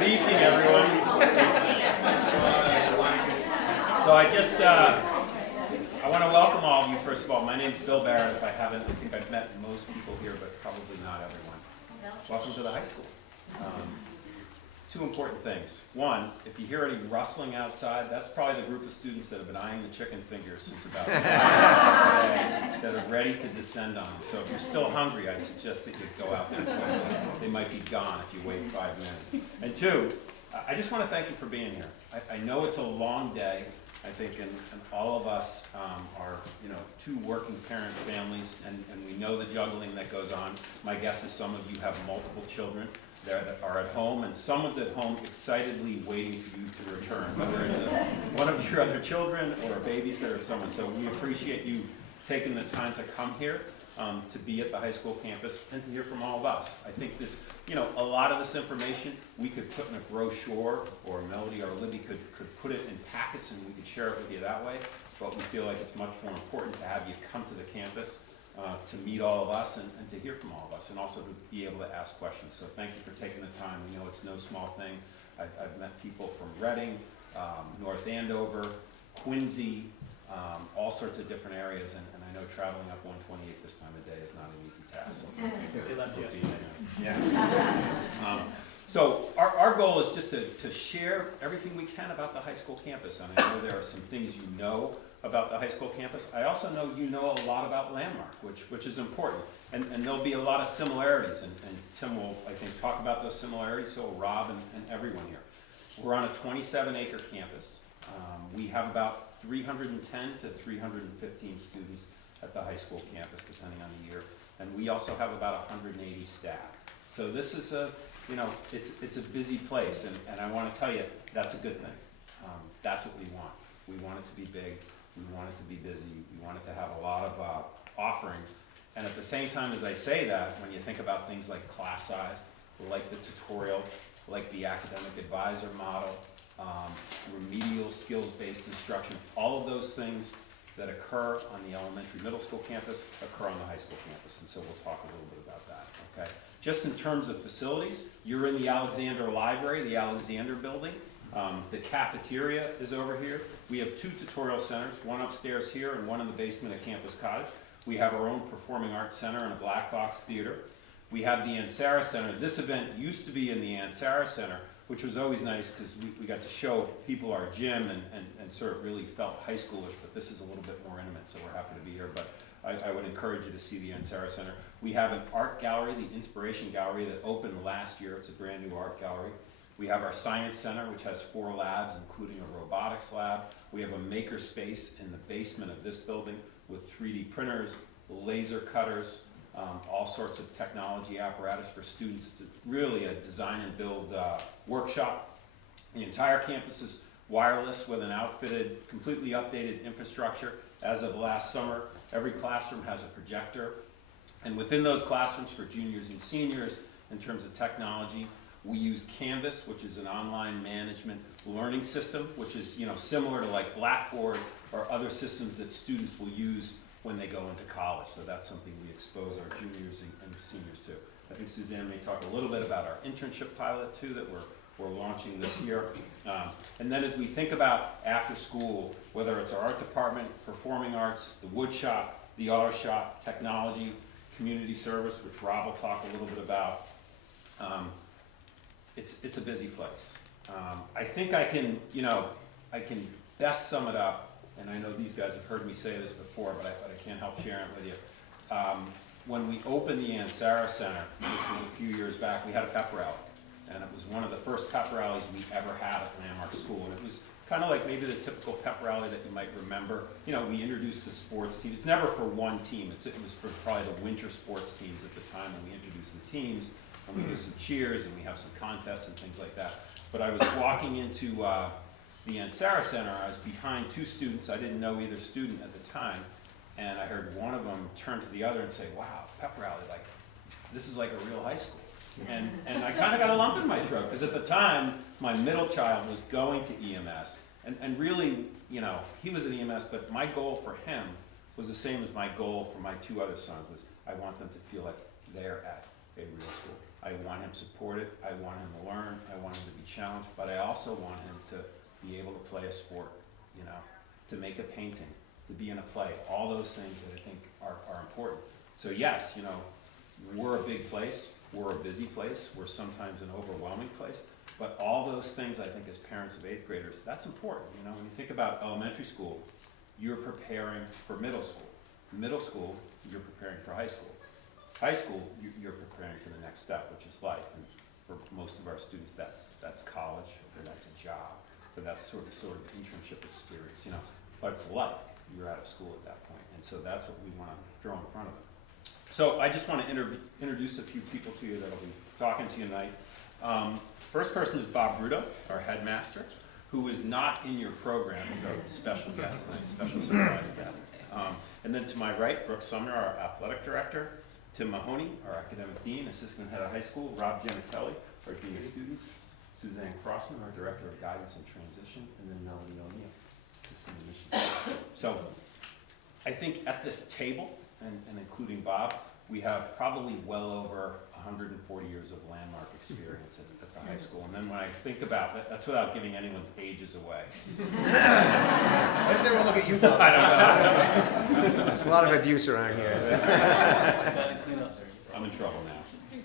Good evening, everyone. So I want to welcome all of you, first of all. My name's Bill Barrett. If I haven't, I think I've met most people here, but probably not everyone. Welcome to the high school. Two important things. One, if you hear any rustling outside, that's probably the group of students that have been eyeing the chicken fingers since about 5 that are ready to descend on them. So if you're still hungry, I'd suggest that you go out there quickly. They might be gone if you wait 5 minutes. And two, I just want to thank you for being here. I know it's a long day. I think and all of us are, two working parent families, and we know the juggling that goes on. My guess is some of you have multiple children that are at home, and someone's at home excitedly waiting for you to return, whether it's one of your other children or a babysitter or someone. So we appreciate you taking the time to come here, to be at the high school campus, and to hear from all of us. I think this, a lot of this information we could put in a brochure, or Melody or Libby could put it in packets and we could share it with you that way, but we feel like it's much more important to have you come to the campus, to meet all of us and to hear from all of us, and also to be able to ask questions. So thank you for taking the time. We know it's no small thing. I've met people from Reading, North Andover, Quincy, all sorts of different areas, and I know traveling up 128 this time of day is not an easy task. So They left yesterday. yeah. So our goal is just to share everything we can about the high school campus, and I know there are some things you know about the high school campus. I also know you know a lot about Landmark, which is important, and there'll be a lot of similarities, and Tim will, I think, talk about those similarities, so will Rob and everyone here. We're on a 27-acre campus. We have about 310 to 315 students at the high school campus, depending on the year, and we also have about 180 staff. So this is it's a busy place, and I want to tell you, that's a good thing. That's what we want. We want it to be big. We want it to be busy. We want it to have a lot of offerings. And at the same time as I say that, when you think about things like class size, like the tutorial, like the academic advisor model, remedial skills-based instruction, all of those things that occur on the elementary middle school campus occur on the high school campus. And so we'll talk a little bit about that, okay? Just in terms of facilities, you're in the Alexander Library, the Alexander building. The cafeteria is over here. We have 2 tutorial centers, one upstairs here and one in the basement at Campus Cottage. We have our own performing arts center and a black box theater. We have the Ansara Center. This event used to be in the Ansara Center, which was always nice because we got to show people our gym and sort of really felt high schoolish, but this is a little bit more intimate, so we're happy to be here. But I would encourage you to see the Ansara Center. We have an art gallery, the Inspiration Gallery, that opened last year. It's a brand new art gallery. We have our Science Center, which has 4 labs, including a robotics lab. We have a maker space in the basement of this building with 3D printers, laser cutters, all sorts of technology apparatus for students. It's really a design and build workshop. The entire campus is wireless with an outfitted, completely updated infrastructure. As of last summer, every classroom has a projector. And within those classrooms for juniors and seniors, in terms of technology, we use Canvas, which is an online management learning system, which is similar to like Blackboard or other systems that students will use when they go into college. So that's something we expose our juniors and seniors to. I think Suzanne may talk a little bit about our internship pilot too that we're launching this year. And then as we think about after school, whether it's our art department, performing arts, the wood shop, the auto shop, technology, community service, which Rob will talk a little bit about, it's a busy place. I think I can best sum it up, and I know these guys have heard me say this before, but I can't help sharing it with you. When we opened the Ansara Center, which was a few years back, we had a pep rally, and it was one of the first pep rallies we ever had at Landmark School, and it was kind of like maybe the typical pep rally that you might remember. We introduced the sports team. It's never for one team. It was for probably the winter sports teams at the time, and we introduced the teams. And we do some cheers and we have some contests and things like that. But I was walking into the Ansara Center. I was behind 2 students. I didn't know either student at the time. And I heard one of them turn to the other and say, "Wow, pep rally, like, this is like a real high school." And I kind of got a lump in my throat because at the time, my middle child was going to EMS. And really, he was at EMS, but my goal for him was the same as my goal for my 2 other sons was I want them to feel like they're at a real school. I want him supported, I want him to learn, I want him to be challenged, but I also want him to be able to play a sport, you know, to make a painting, to be in a play, all those things that I think are important. So yes, you know, we're a big place, we're a busy place, we're sometimes an overwhelming place, but all those things I think as parents of 8th graders, that's important. You know, when you think about elementary school, you're preparing for middle school. Middle school, you're preparing for high school. High school, you're preparing for the next step, which is life. And for most of our students, that's college, or that's a job, or that's sort of internship experience, you know. But it's life. You're out of school at that point. And so that's what we want to throw in front of them. So I just want to introduce a few people to you that will be talking to you tonight. First person is Bob Bruto, our headmaster, who is not in your program, he's our special guest tonight, special surprise guest. And then to my right, Brooke Sumner, our athletic director, Tim Mahoney, our academic dean, assistant head of high school, Rob Genitelli, our dean of students, Suzanne Crossman, our director of guidance and transition, and then Melanie O'Neill, assistant admissions. So I think at this table, and including Bob, we have probably well over 140 years of landmark experience at the high school. And then when I think about that, that's without giving anyone's ages away. Why does everyone look at you, Bob? I don't know. A lot of abuse around here. I'm in trouble now.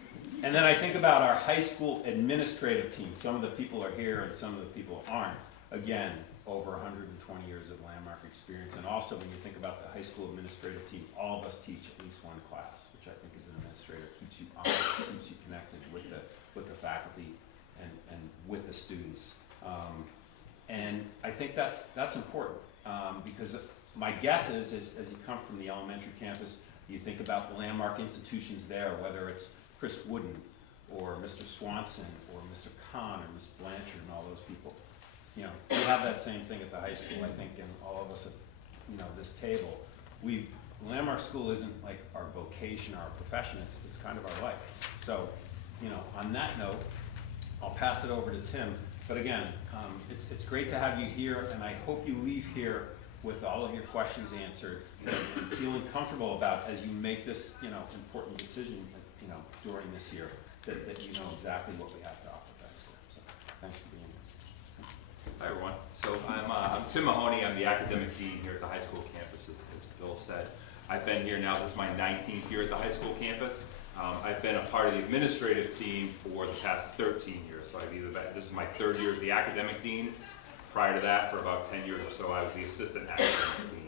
And then I think about our high school administrative team. Some of the people are here and some of the people aren't. Again, over 120 years of landmark experience. And also when you think about the high school administrative team, all of us teach at least one class, which I think as an administrator keeps you honest, keeps you connected with the faculty and with the students. And I think that's important because my guess is as you come from the elementary campus, you think about the landmark institutions there, whether it's Chris Wooden or Mr. Swanson or Mr. Kahn or Ms. Blanchard and all those people. You know, we have that same thing at the high school, I think, and all of us at, you know, this table. Landmark School isn't like our vocation, our profession, it's kind of our life. So, you know, on that note, I'll pass it over to Tim. But again, it's great to have you here, and I hope you leave here with all of your questions answered and feeling comfortable about as you make this, you know, important decision, you know, during this year, that you know exactly what we have to offer at the high school. So, thanks for being here. Hi everyone. So I'm Tim Mahoney. I'm the academic dean here at the high school campus, as Bill said. I've been here now, this is my 19th year at the high school campus. I've been a part of the administrative team for the past 13 years. So this is my 3rd year as the academic dean. Prior to that, for about 10 years or so, I was the assistant academic dean.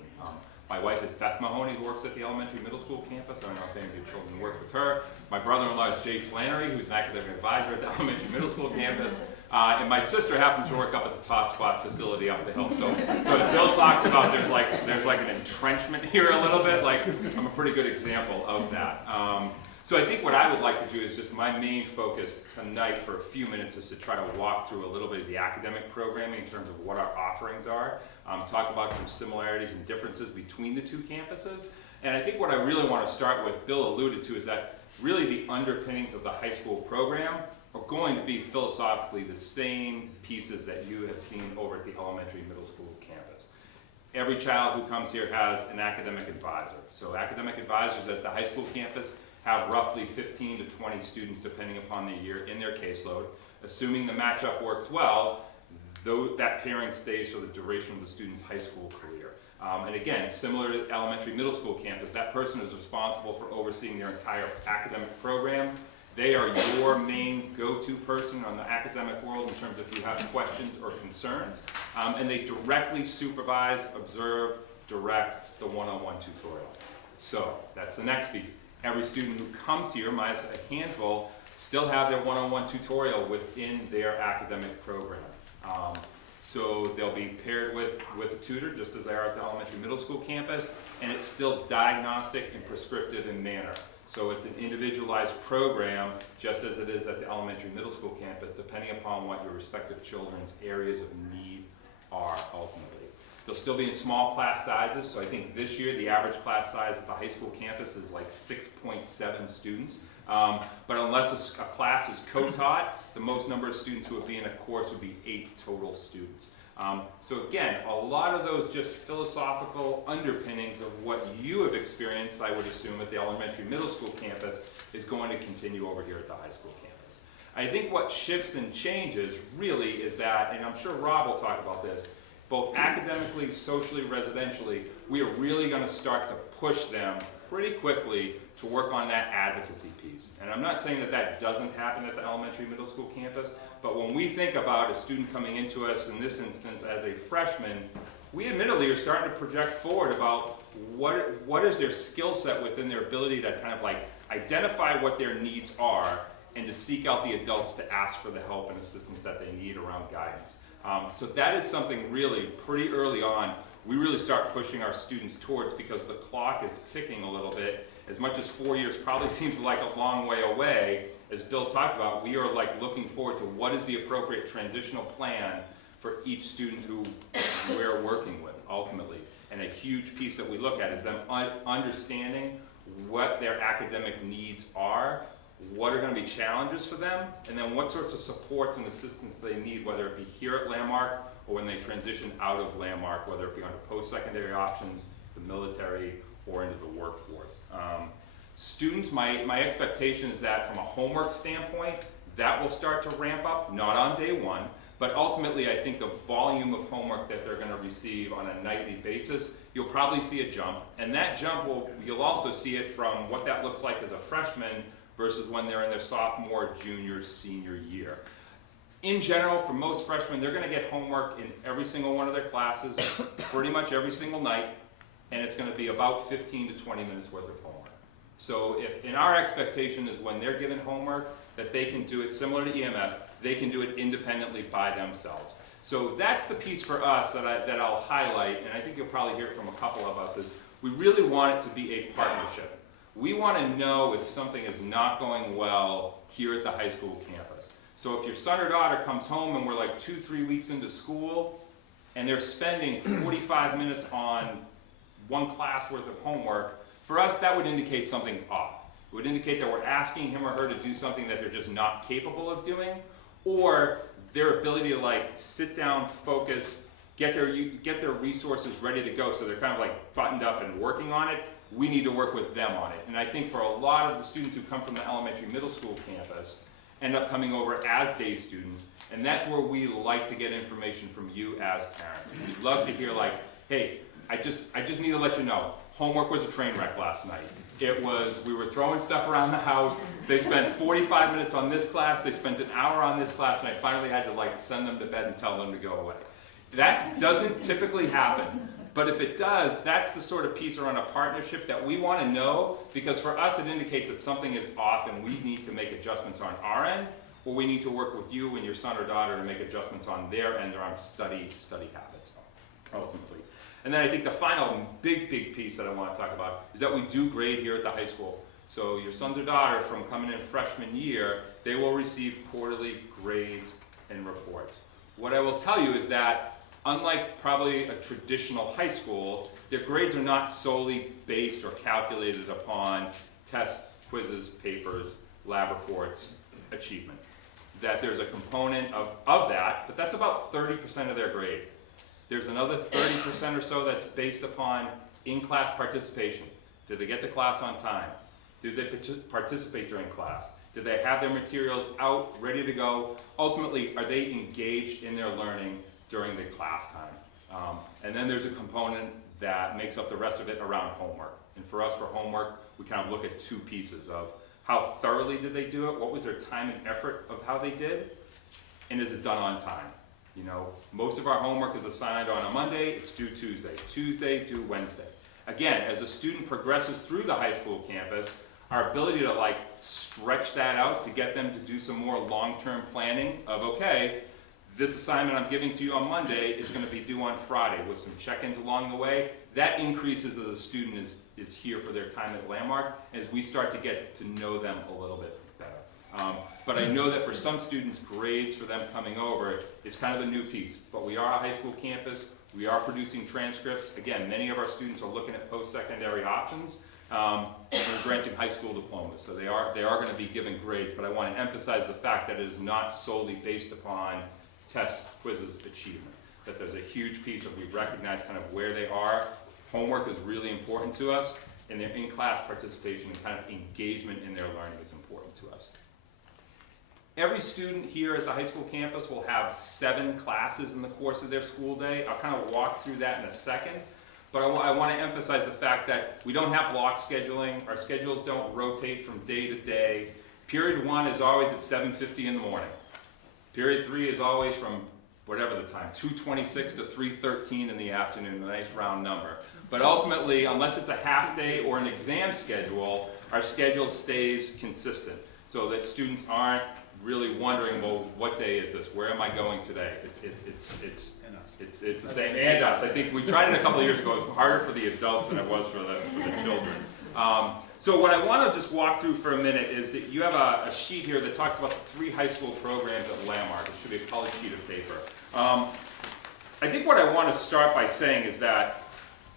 My wife is Beth Mahoney, who works at the elementary middle school campus. I don't know if any of your children work with her. My brother-in-law is Jay Flannery, who's an academic advisor at the elementary middle school campus. And my sister happens to work up at the Tot Spot facility up the hill. So as Bill talks about, there's like an entrenchment here a little bit. Like, I'm a pretty good example of that. So I think what I would like to do is just my main focus tonight for a few minutes is to try to walk through a little bit of the academic programming in terms of what our offerings are, talk about some similarities and differences between the two campuses. And I think what I really want to start with, Bill alluded to, is that really the underpinnings of the high school program are going to be philosophically the same pieces that you have seen over at the elementary and middle school campus. Every child who comes here has an academic advisor. So academic advisors at the high school campus have roughly 15 to 20 students, depending upon the year, in their caseload. Assuming the matchup works well, that pairing stays for the duration of the student's high school career. And again, similar to elementary middle school campus, that person is responsible for overseeing their entire academic program. They are your main go-to person on the academic world in terms of if you have questions or concerns. And they directly supervise, observe, direct the one-on-one tutorial. So that's the next piece. Every student who comes here, minus a handful, still have their one-on-one tutorial within their academic program. So they'll be paired with a tutor, just as they are at the elementary middle school campus, and it's still diagnostic and prescriptive in manner. So it's an individualized program, just as it is at the elementary middle school campus, depending upon what your respective children's areas of need are ultimately. They'll still be in small class sizes, so I think this year the average class size at the high school campus is like 6.7 students. But unless a class is co-taught, the most number of students who would be in a course would be 8 total students. So again, a lot of those just philosophical underpinnings of what you have experienced, I would assume, at the elementary middle school campus is going to continue over here at the high school campus. I think what shifts and changes really is that, and I'm sure Rob will talk about this, both academically, socially, residentially, we are really going to start to push them pretty quickly to work on that advocacy piece. And I'm not saying that that doesn't happen at the elementary, middle school campus, but when we think about a student coming into us, in this instance as a freshman, we admittedly are starting to project forward about what is their skill set within their ability to kind of like identify what their needs are and to seek out the adults to ask for the help and assistance that they need around guidance. So that is something really pretty early on we really start pushing our students towards, because the clock is ticking a little bit. As much as 4 years probably seems like a long way away, as Bill talked about, we are like looking forward to what is the appropriate transitional plan for each student who we're working with ultimately. And a huge piece that we look at is them understanding what their academic needs are, what are going to be challenges for them, and then what sorts of supports and assistance they need, whether it be here at Landmark or when they transition out of Landmark, whether it be onto post-secondary options, the military, or into the workforce. Students, my expectation is that from a homework standpoint, that will start to ramp up, not on day one, but ultimately I think the volume of homework that they're going to receive on a nightly basis, you'll probably see a jump, and that jump you'll also see it from what that looks like as a freshman versus when they're in their sophomore, junior, senior year. In general, for most freshmen, they're going to get homework in every single one of their classes, pretty much every single night, and it's going to be about 15 to 20 minutes worth of homework. So in our expectation is when they're given homework, that they can do it similar to EMS, they can do it independently by themselves. So that's the piece for us that I'll highlight, and I think you'll probably hear it from a couple of us, is we really want it to be a partnership. We want to know if something is not going well here at the high school campus. So if your son or daughter comes home and we're like 2-3 weeks into school, and they're spending 45 minutes on one class worth of homework, for us that would indicate something's off. It would indicate that we're asking him or her to do something that they're just not capable of doing, or their ability to like sit down, focus, get their resources ready to go, so they're kind of like buttoned up and working on it. We need to work with them on it. And I think for a lot of the students who come from the elementary middle school campus end up coming over as day students, and that's where we like to get information from you as parents. We'd love to hear like, hey, I just need to let you know, homework was a train wreck last night. We were throwing stuff around the house. They spent 45 minutes on this class, they spent an hour on this class, and I finally had to like send them to bed and tell them to go away. That doesn't typically happen, but if it does, that's the sort of piece around a partnership that we want to know, because for us it indicates that something is off and we need to make adjustments on our end, or we need to work with you and your son or daughter to make adjustments on their end around study habits, ultimately. And then I think the final big piece that I want to talk about is that we do grade here at the high school. So your sons or daughter from coming in freshman year, they will receive quarterly grades and reports. What I will tell you is that unlike probably a traditional high school, their grades are not solely based or calculated upon tests, quizzes, papers, lab reports, achievement. That there's a component of that, but that's about 30% of their grade. There's another 30% or so that's based upon in-class participation. Did they get to class on time? Did they participate during class? Did they have their materials out, ready to go? Ultimately, are they engaged in their learning during the class time? And then there's a component that makes up the rest of it around homework. And for us, for homework, we kind of look at two pieces of how thoroughly did they do it, what was their time and effort of how they did, and is it done on time? You know, most of our homework is assigned on a Monday, it's due Tuesday. Tuesday, due Wednesday. Again, as a student progresses through the high school campus, our ability to like stretch that out to get them to do some more long-term planning of, okay, this assignment I'm giving to you on Monday is going to be due on Friday with some check-ins along the way. That increases as a student is here for their time at Landmark as we start to get to know them a little bit better. But I know that for some students, grades for them coming over is kind of a new piece. But we are a high school campus. We are producing transcripts. Again, many of our students are looking at post-secondary options. We're granting high school diplomas. So they are going to be given grades. But I want to emphasize the fact that it is not solely based upon tests, quizzes, achievement. That there's a huge piece of we recognize kind of where they are. Homework is really important to us. And their in-class participation and kind of engagement in their learning is important to us. Every student here at the high school campus will have 7 classes in the course of their school day. I'll kind of walk through that in a second. But I want to emphasize the fact that we don't have block scheduling. Our schedules don't rotate from day to day. Period 1 is always at 7:50 in the morning. Period 3 is always from whatever the time, 2:26 to 3:13 in the afternoon, a nice round number. But ultimately, unless it's a half day or an exam schedule, our schedule stays consistent so that students aren't really wondering, well, what day is this? Where am I going today? It's the same, and us. I think we tried it a couple of years ago. It was harder for the adults than it was for the children. So what I want to just walk through for a minute is that you have a sheet here that talks about the 3 high school programs at Landmark. It should be a colored sheet of paper. I think what I want to start by saying is that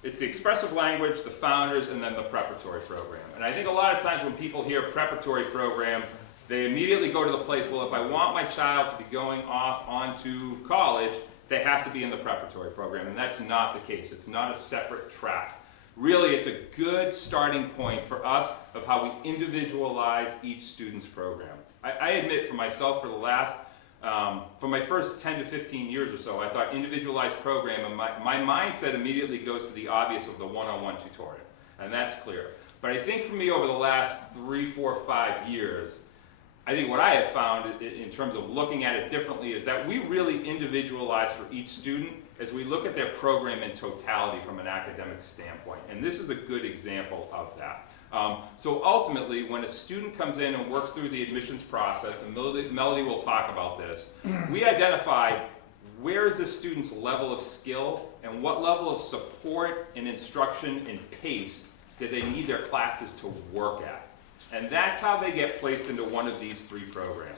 it's the expressive language, the founders, and then the preparatory program. And I think a lot of times when people hear preparatory program, they immediately go to the place, well, if I want my child to be going off onto college, they have to be in the preparatory program. And that's not the case. It's not a separate track. Really, it's a good starting point for us of how we individualize each student's program. I admit for myself, for my first 10 to 15 years or so, I thought individualized program, and my mindset immediately goes to the obvious of the one-on-one tutorial, and that's clear. But I think for me over the last 3, 4, 5 years, I think what I have found in terms of looking at it differently is that we really individualize for each student as we look at their program in totality from an academic standpoint. And this is a good example of that. So ultimately, when a student comes in and works through the admissions process, and Melody will talk about this, we identify where is this student's level of skill and what level of support and instruction and pace do they need their classes to work at. And that's how they get placed into one of these 3 programs.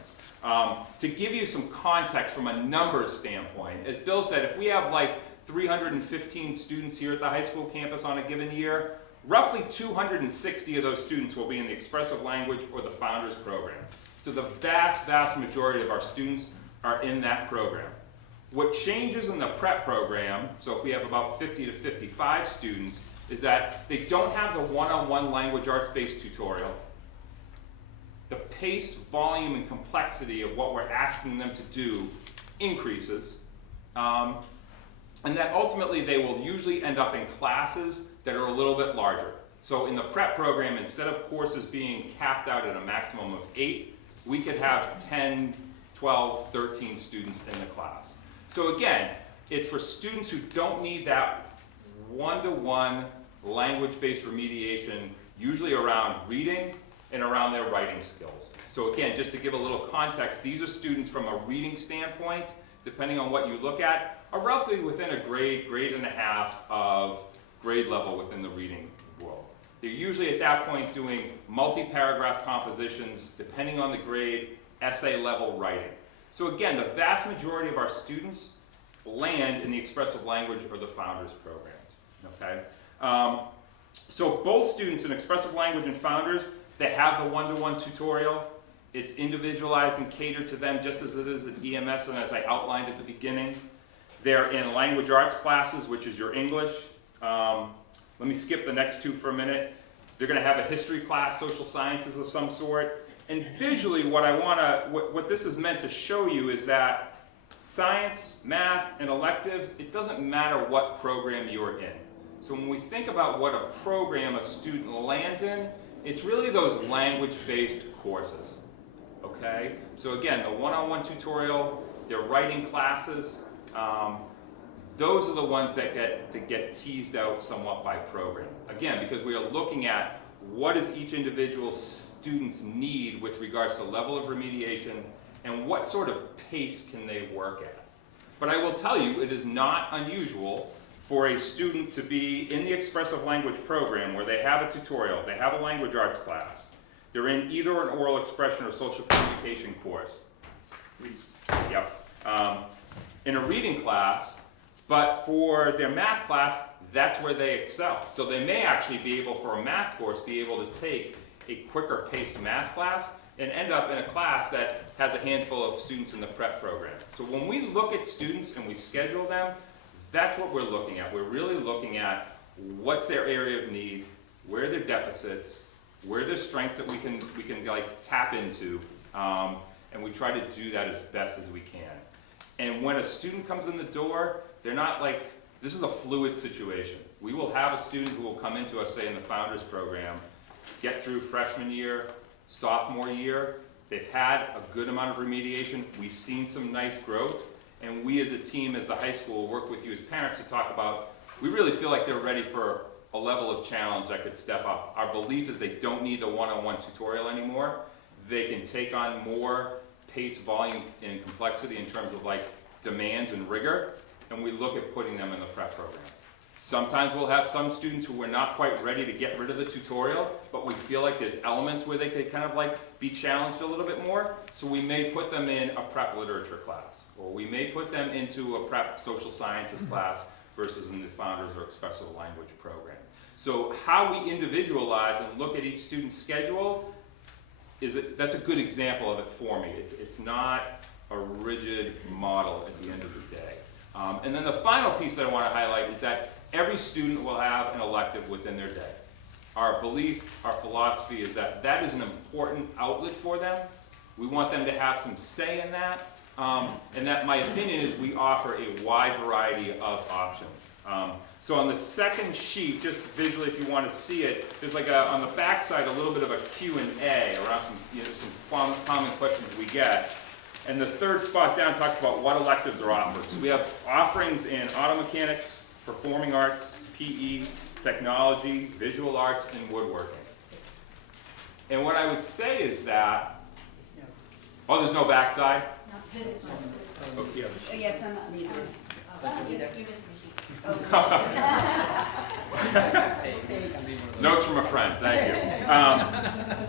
To give you some context from a numbers standpoint, as Bill said, if we have like 315 students here at the high school campus on a given year, roughly 260 of those students will be in the expressive language or the founders program. So the vast, vast majority of our students are in that program. What changes in the prep program, so if we have about 50 to 55 students, is that they don't have the one-on-one language arts-based tutorial. The pace, volume, and complexity of what we're asking them to do increases. And that ultimately they will usually end up in classes that are a little bit larger. So in the prep program, instead of courses being capped out at a maximum of 8, we could have 10, 12, 13 students in the class. So again, it's for students who don't need that one-to-one language-based remediation, usually around reading and around their writing skills. So again, just to give a little context, these are students from a reading standpoint, depending on what you look at, are roughly within a grade, grade and a half of grade level within the reading world. They're usually at that point doing multi-paragraph compositions, depending on the grade, essay level writing. So again, the vast majority of our students land in the expressive language or the founders programs, okay? So both students in expressive language and founders, they have the one-to-one tutorial. It's individualized and catered to them just as it is at EMS and as I outlined at the beginning. They're in language arts classes, which is your English. Let me skip the next 2 for a minute. They're going to have a history class, social sciences of some sort. And visually, what this is meant to show you is that science, math, and electives, it doesn't matter what program you're in. So when we think about what a program a student lands in, it's really those language-based courses, okay? So again, the one-on-one tutorial, their writing classes, those are the ones that get teased out somewhat by program. Again, because we are looking at what does each individual student's need with regards to level of remediation and what sort of pace can they work at. But I will tell you, it is not unusual for a student to be in the expressive language program where they have a tutorial, they have a language arts class, they're in either an oral expression or social communication course. Yep. In a reading class, but for their math class, that's where they excel. So they may actually be able, for a math course, be able to take a quicker paced math class and end up in a class that has a handful of students in the prep program. So when we look at students and we schedule them, that's what we're looking at. We're really looking at what's their area of need, where are their deficits, where are their strengths that we can like tap into, and and we try to do that as best as we can. And when a student comes in the door, they're not like, this is a fluid situation. We will have a student who will come into us, say in the Founders Program, get through freshman year, sophomore year, they've had a good amount of remediation, we've seen some nice growth, and we as a team, as the high school, work with you as parents to talk about, we really feel like they're ready for a level of challenge that could step up. Our belief is they don't need the one-on-one tutorial anymore. They can take on more pace, volume, and complexity in terms of like demands and rigor, and we look at putting them in the prep program. Sometimes we'll have some students who are not quite ready to get rid of the tutorial, but we feel like there's elements where they could kind of like be challenged a little bit more, so we may put them in a prep literature class, or we may put them into a prep social sciences class versus in the Founders or Expressive Language program. So how we individualize and look at each student's schedule, that's a good example of it for me. It's not a rigid model at the end of the day. And then the final piece that I want to highlight is that every student will have an elective within their day. Our belief, our philosophy is that that is an important outlet for them. We want them to have some say in that. And that, my opinion is, we offer a wide variety of options. So on the second sheet, just visually if you want to see it, there's like on the back side a little bit of a Q&A around some common questions we get. And the third spot down talks about what electives are offered. So we have offerings in auto mechanics, performing arts, PE, technology, visual arts, and woodworking. And what I would say is that, oh, there's no backside? No, this one. Oh, see how the Oh, yeah, it's on the. Neither. You're missing a sheet. Oh, Notes from a friend, thank you.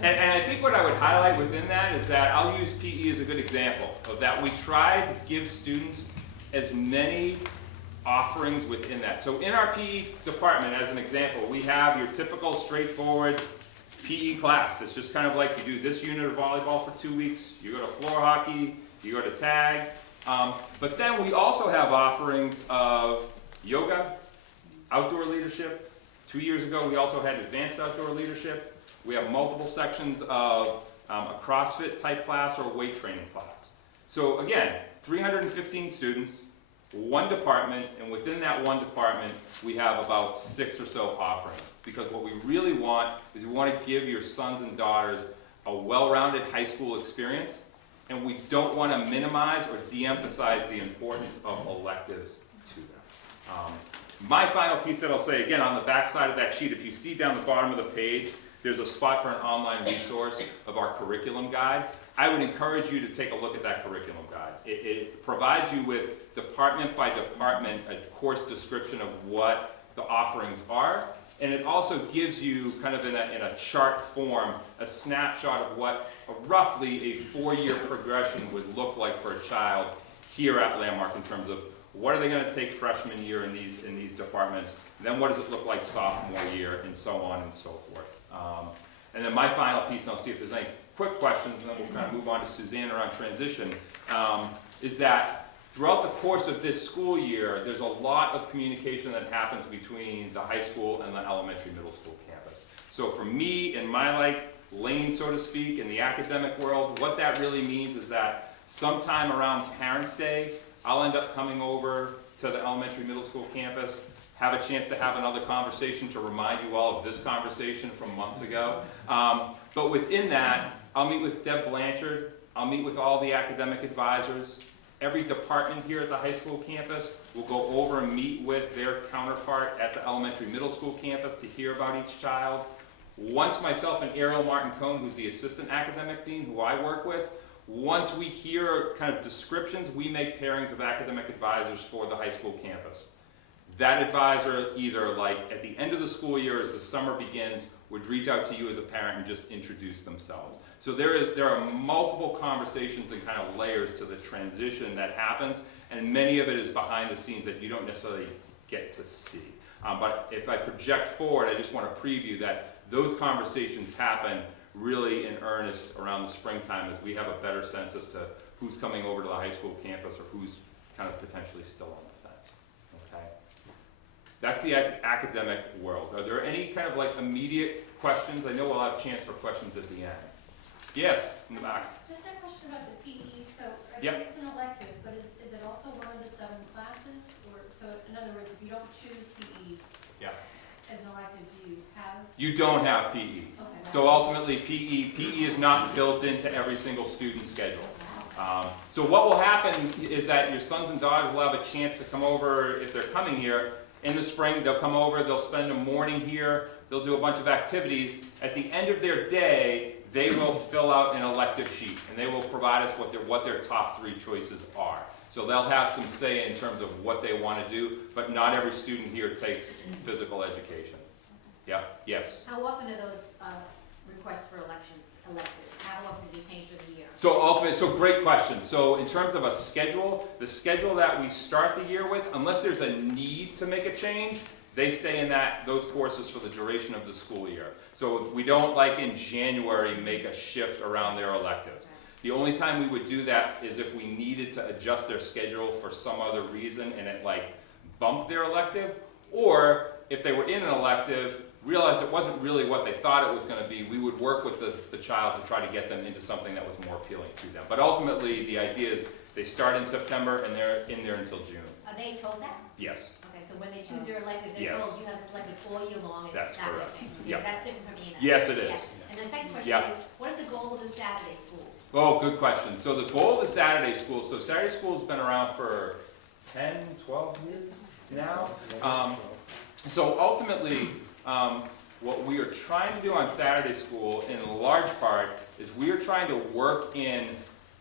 And I think what I would highlight within that is that I'll use PE as a good example of that. We try to give students as many offerings within that. So in our PE department, as an example, we have your typical straightforward PE class. It's just kind of like you do this unit of volleyball for 2 weeks, you go to floor hockey, you go to tag. But then we also have offerings of yoga, outdoor leadership. 2 years ago, we also had advanced outdoor leadership. We have multiple sections of a CrossFit type class or a weight training class. So again, 315 students, one department, and within that one department, we have about 6 or so offerings. Because what we really want is we want to give your sons and daughters a well-rounded high school experience, and we don't want to minimize or de-emphasize the importance of electives to them. My final piece that I'll say, again, on the back side of that sheet, if you see down the bottom of the page, there's a spot for an online resource of our curriculum guide. I would encourage you to take a look at that curriculum guide. It provides you with department by department a course description of what the offerings are, and it also gives you kind of in a chart form a snapshot of what roughly a 4-year progression would look like for a child here at Landmark in terms of what are they going to take freshman year in these departments, then what does it look like sophomore year, and so on and so forth. And then my final piece, and I'll see if there's any quick questions, and then we'll kind of move on to Suzanne around transition, is that throughout the course of this school year, there's a lot of communication that happens between the high school and the elementary middle school campus. So for me and my lane, so to speak, in the academic world, what that really means is that sometime around Parents' Day, I'll end up coming over to the elementary middle school campus, have a chance to have another conversation to remind you all of this conversation from months ago. But within that, I'll meet with Deb Blanchard, I'll meet with all the academic advisors. Every department here at the high school campus will go over and meet with their counterpart at the elementary middle school campus to hear about each child. Once myself and Ariel Martin-Cohn, who's the assistant academic dean who I work with, once we hear kind of descriptions, we make pairings of academic advisors for the high school campus. That advisor, either at the end of the school year as the summer begins, would reach out to you as a parent and just introduce themselves. So there are multiple conversations and kind of layers to the transition that happens, and many of it is behind the scenes that you don't necessarily get to see. But if I project forward, I just want to preview that those conversations happen really in earnest around the springtime as we have a better sense as to who's coming over to the high school campus or who's kind of potentially still on the fence. Okay? That's the academic world. Are there any kind of immediate questions? I know we'll have a chance for questions at the end. Yes, in the back. Just a question question about the PE. So I see Yep. it's an elective, but is it also one of the 7 classes? Or, so in other words, if you don't choose PE Yeah. as an elective, do you have? You don't have PE. Okay. So ultimately, PE is not built into every single student's schedule. So what will happen is that your sons and daughters will have a chance to come over, if they're coming here, in the spring, they'll come over, they'll spend a morning here, they'll do a bunch of activities. At the end of their day, they will fill out an elective sheet, and they will provide us what their top 3 choices are. So they'll have some say in terms of what they want to do, but not every student here takes physical education. Yeah, yes. How often are those requests for electives? How often do you change through the year? So great question. So in terms of a schedule, the schedule that we start the year with, unless there's a need to make a change, they stay in those courses for the duration of the school year. So we don't, like in January, make a shift around their electives. The only time we would do that is if we needed to adjust their schedule for some other reason and it like bumped their elective, or if they were in an elective, realized it wasn't really what they thought it was going to be, we would work with the child to try to get them into something that was more appealing to them. But ultimately, the idea is they start in September and they're in there until June. Are they told that? Yes. Okay, so when they choose their electives, they're Yes. told you have this elective all year long and That's it's not going correct. to change. Yep. Because that's different from EMS. Yes, it is. Yeah. And the second question Yep. is, what is the goal of the Saturday school? Oh, good question. So the goal of the Saturday school, so Saturday school has been around for 10, 12 years now. So ultimately, what we are trying to do on Saturday school in large part is we are trying to work in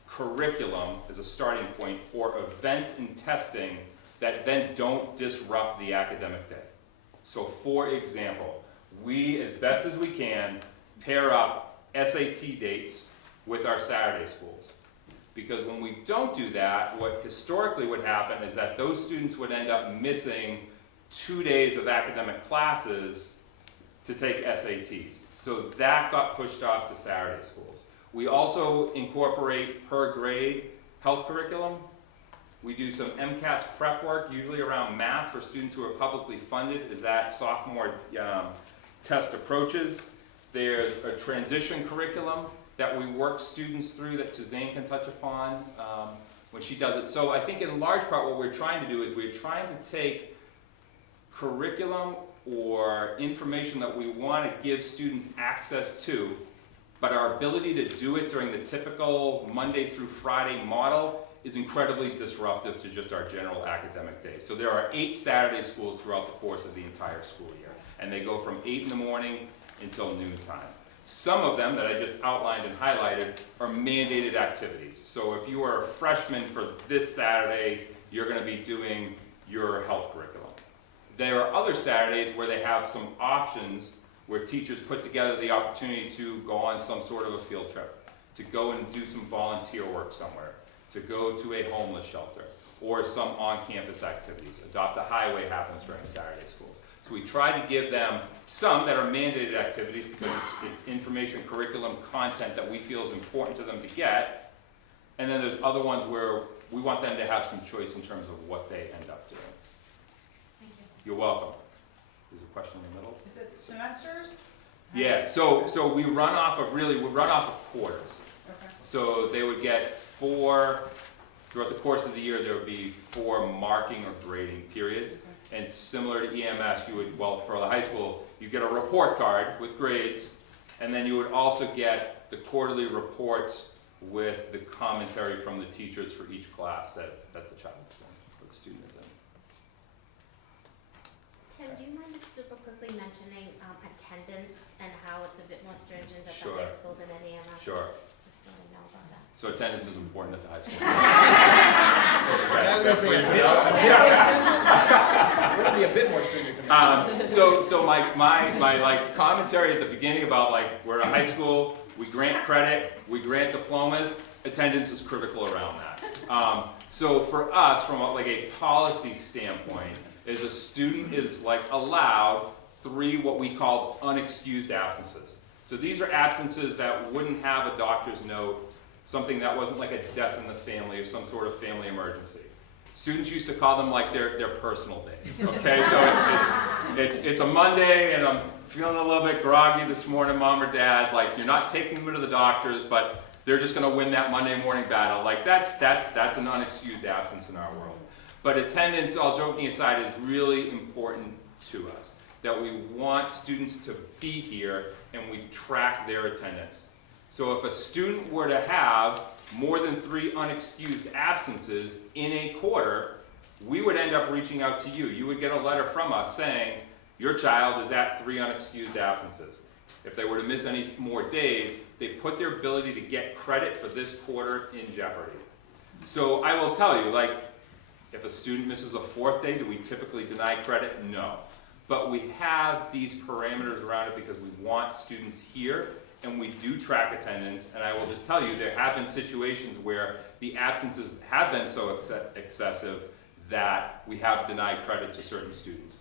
curriculum as a starting point for events and testing that then don't disrupt the academic day. So for example, we, as best as we can, pair up SAT dates with our Saturday schools. Because when we don't do that, what historically would happen is that those students would end up missing 2 days of academic classes to take SATs. So that got pushed off to Saturday schools. We also incorporate per grade health curriculum. We do some MCAS prep work, usually around math for students who are publicly funded as that sophomore test approaches. There's a transition curriculum that we work students through that Suzanne can touch upon when she does it. So I think in large part what we're trying to do is we're trying to take curriculum or information that we want to give students access to, but our ability to do it during the typical Monday through Friday model is incredibly disruptive to just our general academic day. So there are 8 Saturday schools throughout the course of the entire school year, and they go from 8 in the morning until noon time. Some of them that I just outlined and highlighted are mandated activities. So if you are a freshman for this Saturday, you're going to be doing your health curriculum. There are other Saturdays where they have some options where teachers put together the opportunity to go on some sort of a field trip, to go and do some volunteer work somewhere, to go to a homeless shelter, or some on-campus activities. Adopt a Highway happens during Saturday schools. So we try to give them some that are mandated activities because it's information, curriculum, content that we feel is important to them to get. And then there's other ones where we want them to have some choice in terms of what they end up doing. Thank you. You're welcome. There's a question in the middle. Is it semesters? Yeah, so we run off of quarters. Okay. So they would get 4, throughout the course of the year, there would be 4 marking or grading periods. And similar to EMS, you would, well, for the high school, you get a report card with grades, and then you would also get the quarterly reports with the commentary from the teachers for each class that the child is in, or the student is in. Tim, do you mind just super quickly mentioning attendance and how it's a bit more stringent at Sure. the high school than at EMS? Sure. Just so we know about that. So attendance is important at the high school. I was gonna say, we're gonna be a bit more stringent. So my like commentary at the beginning about like we're a high school, we grant credit, we grant diplomas, attendance is critical around that. So for us, from like a policy standpoint, is a student is like allowed 3 what we call unexcused absences. So these are absences that wouldn't have a doctor's note, something that wasn't like a death in the family or some sort of family emergency. Students used to call them like their personal days, okay? So it's a Monday and I'm feeling a little bit groggy this morning, mom or dad, like you're not taking them to the doctors, but they're just gonna win that Monday morning battle. Like that's an unexcused absence in our world. But attendance, all joking aside, is really important to us. That we want students to be here and we track their attendance. So if a student were to have more than 3 unexcused absences in a quarter, we would end up reaching out to you. You would get a letter from us saying, your child is at 3 unexcused absences. If they were to miss any more days, they put their ability to get credit for this quarter in jeopardy. So I will tell you, like, if a student misses a 4th day, do we typically deny credit? No. But we have these parameters around it because we want students here, and we do track attendance. And I will just tell you, there have been situations where the absences have been so excessive that we have denied credit to certain students.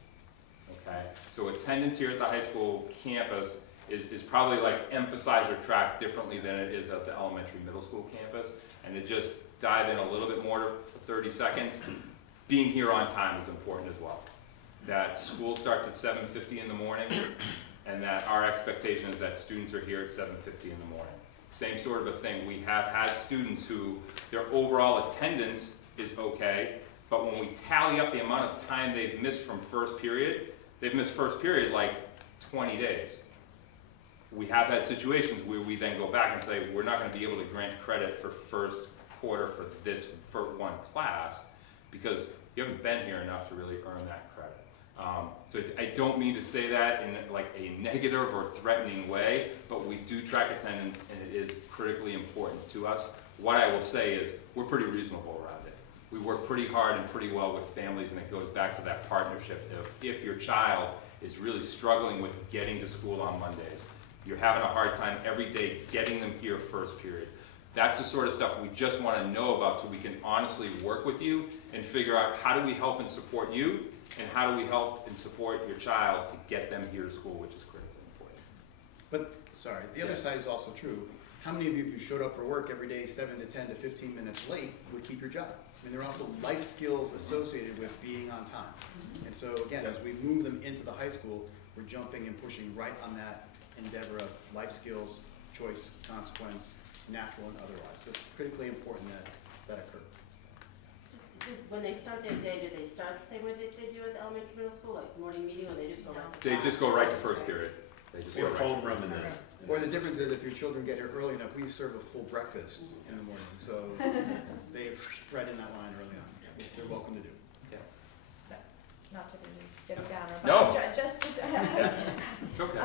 Okay? So attendance here at the high school campus is probably like emphasized or tracked differently than it is at the elementary middle school campus. And to just dive in a little bit more for 30 seconds, being here on time is important as well. That school starts at 7:50 in the morning, and that our expectation is that students are here at 7:50 in the morning. Same sort of a thing. We have had students who their overall attendance is okay, but when we tally up the amount of time they've missed from first period, they've missed first period like 20 days. We have had situations where we then go back and say, we're not going to be able to grant credit for first quarter for one class, because you haven't been here enough to really earn that credit. So I don't mean to say that in like a negative or threatening way, but we do track attendance and it is critically important to us. What I will say is we're pretty reasonable around it. We work pretty hard and pretty well with families, and it goes back to that partnership of if your child is really struggling with getting to school on Mondays, you're having a hard time every day getting them here first period. That's the sort of stuff we just want to know about so we can honestly work with you and figure out how do we help and support you, and how do we help and support your child to get them here to school, which is critically important. But, sorry, the other side is also true. How many of you, if you showed up for work every day 7 to 10 to 15 minutes late, would keep your job? I mean, there are also life skills associated with being on time. And so, again, as we move them into the high school, we're jumping and pushing right on that endeavor of life skills, choice, consequence, natural and otherwise. So it's critically important that occur. When they start their day, do they start the same way that they do at the elementary middle school, like morning meeting, or they just go right to They class? just go right to first period. They just go Or right. homeroom and then. Or the difference is if your children get here early enough, we serve a full breakfast in the morning. So they right in that line early on, which they're welcome to do. Not to be getting downer, No. but just It's okay.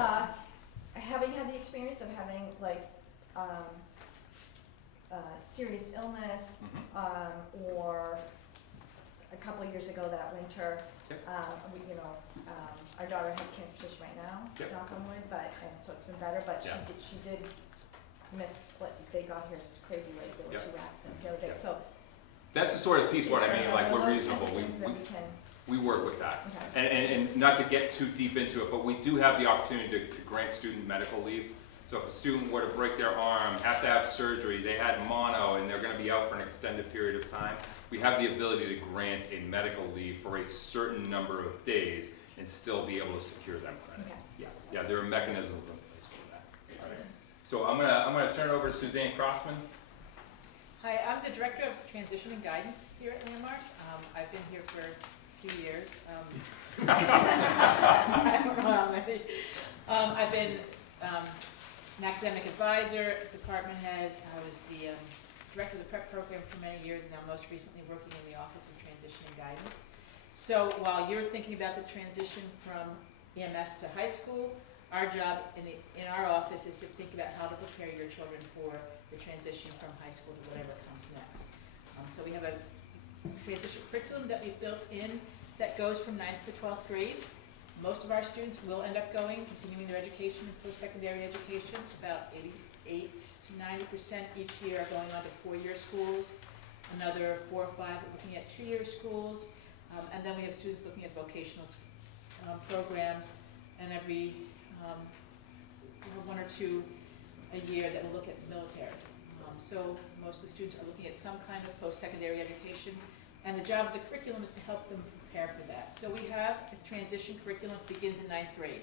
having had the experience of having like serious illness, or a couple of years ago that winter, Yep. our daughter has transportation right now, Yep. knock on wood, and so it's been better, but Yeah. she did miss, they got here crazy late, there were Yep. 2 accidents the other day, Yep. so. That's the sort of piece what I mean, like we're Those reasonable. kinds of things that we can, We work with that. okay. And not to get too deep into it, but we do have the opportunity to grant student medical leave. So if a student were to break their arm, have to have surgery, they had mono, and they're gonna be out for an extended period of time, we have the ability to grant a medical leave for a certain number of days and still be able to secure them credit. Okay. Yeah, there are mechanisms in place for that. All right. So I'm gonna turn it over to Suzanne Crossman. Hi, I'm the Director of Transition and Guidance here at Landmark. I've been here for a few years. I don't know how many. I've been an academic advisor, department head. I was the director of the prep program for many years, and now most recently working in the Office of Transition and Guidance. So while you're thinking about the transition from EMS to high school, our job in our office is to think about how to prepare your children for the transition from high school to whatever comes next. So we have a transition curriculum that we've built in that goes from 9th to 12th grade. Most of our students will end up continuing their education in post-secondary education. About 88 to 90% each year are going on to 4-year schools. Another 4 or 5 are looking at 2-year schools. And then we have students looking at vocational programs, and every 1 or 2 a year that will look at military. So most of the students are looking at some kind of post-secondary education, and the job of the curriculum is to help them prepare for that. So we have a transition curriculum that begins in 9th grade.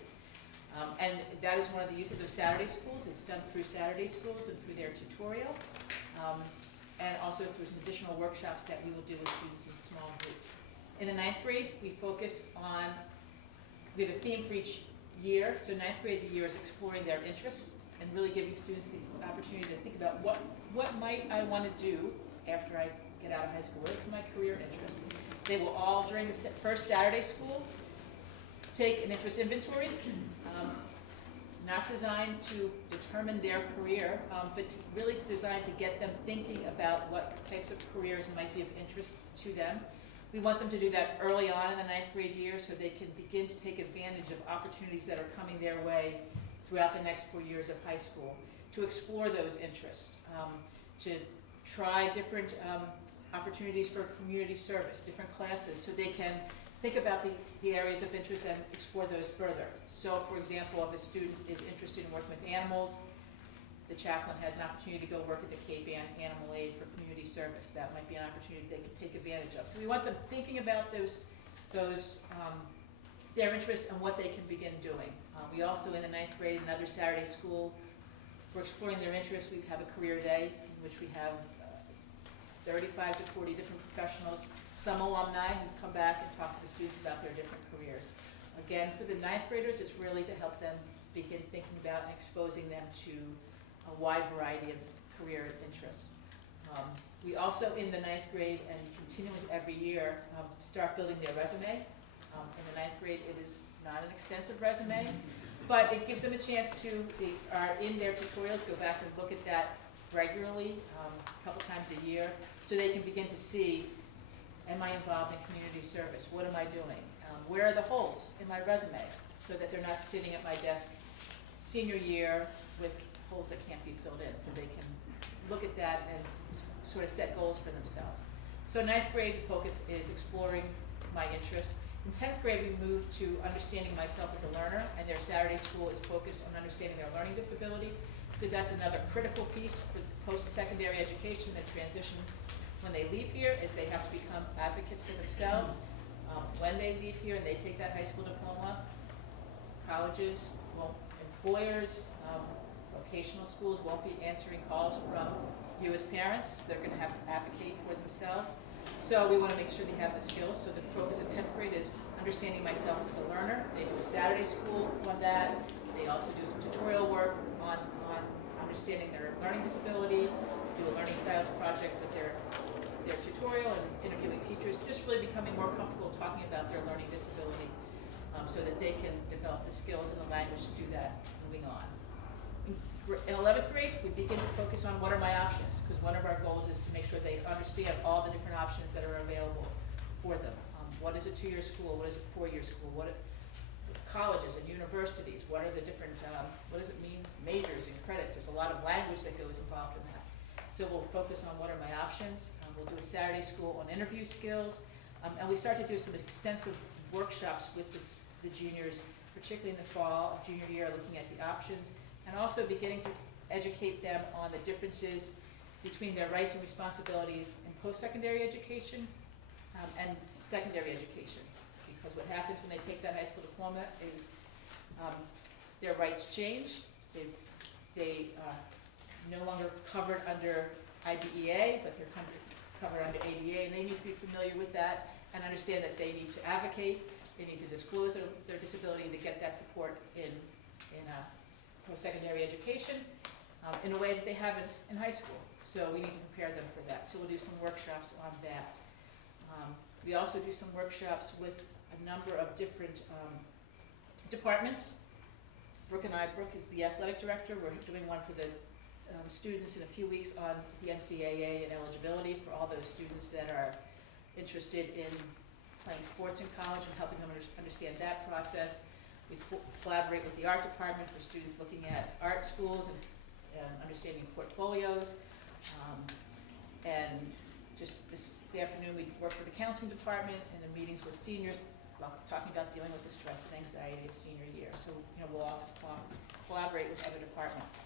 And that is one of the uses of Saturday schools. It's done through Saturday schools and through their tutorial, and also through some additional workshops that we will do with students in small groups. In the 9th grade, we focus on, we have a theme for each year. So 9th grade, the year is exploring their interests and really giving students the opportunity to think about what might I want to do after I get out of high school. What's my career interest? They will all, during the first Saturday school, take an interest inventory, not designed to determine their career, but really designed to get them thinking about what types of careers might be of interest to them. We want them to do that early on in the 9th grade year so they can begin to take advantage of opportunities that are coming their way throughout the next 4 years of high school, to explore those interests, to try different opportunities for community service, different classes, so they can think about the areas of interest and explore those further. So, for example, if a student is interested in working with animals, the chaplain has an opportunity to go work at the Cape Ann Animal Aid for community service. That might be an opportunity they could take advantage of. So we want them thinking about their interests and what they can begin doing. We also, in the 9th grade, another Saturday school, for exploring their interests, we have a career day in which we have 35 to 40 different professionals, some alumni who come back and talk to the students about their different careers. Again, for the 9th graders, it's really to help them begin thinking about and exposing them to a wide variety of career interests. We also, in the 9th grade and continuing every year, start building their resume. In the 9th grade, it is not an extensive resume, but it gives them a chance to, they are in their tutorials, go back and look at that regularly, a couple times a year, so they can begin to see, am I involved in community service? What am I doing? Where are the holes in my resume? So that they're not sitting at my desk senior year with holes that can't be filled in, so they can look at that and sort of set goals for themselves. So 9th grade, the focus is exploring my interests. In 10th grade, we moved to understanding myself as a learner, and their Saturday school is focused on understanding their learning disability, because that's another critical piece for post-secondary education, the transition when they leave here, is they have to become advocates for themselves. When they leave here and they take that high school diploma, colleges, employers, vocational schools won't be answering calls from you as parents. They're going to have to advocate for themselves. So we want to make sure they have the skills. So the focus in 10th grade is understanding myself as a learner. They do a Saturday school on that. They also do some tutorial work on understanding their learning disability, do a learning styles project with their tutorial and interviewing teachers, just really becoming more comfortable talking about their learning disability so that they can develop the skills and the language to do that moving on. In 11th grade, we begin to focus on what are my options, because one of our goals is to make sure they understand all the different options that are available for them. What is a 2-year school? What is a 4-year school? What are colleges and universities? What are the different, what does it mean, majors and credits? There's a lot of language that goes involved in that. So we'll focus on what are my options. We'll do a Saturday school on interview skills. And we start to do some extensive workshops with the juniors, particularly in the fall of junior year, looking at the options, and also beginning to educate them on the differences between their rights and responsibilities in post-secondary education and secondary education. Because what happens when they take that high school diploma is their rights change. They are no longer covered under IDEA, but they're covered under ADA, and they need to be familiar with that and understand that they need to advocate, they need to disclose their disability to get that support in post-secondary education in a way that they haven't in high school. So we need to prepare them for that. So we'll do some workshops on that. We also do some workshops with a number of different departments. Brooke is the athletic director. We're doing one for the students in a few weeks on the NCAA and eligibility for all those students that are interested in playing sports in college and helping them understand that process. We collaborate with the art department for students looking at art schools and understanding portfolios. And just this afternoon, we worked with the counseling department and the meetings with seniors, talking about dealing with the stress and anxiety of senior year. So, we'll also collaborate with other departments.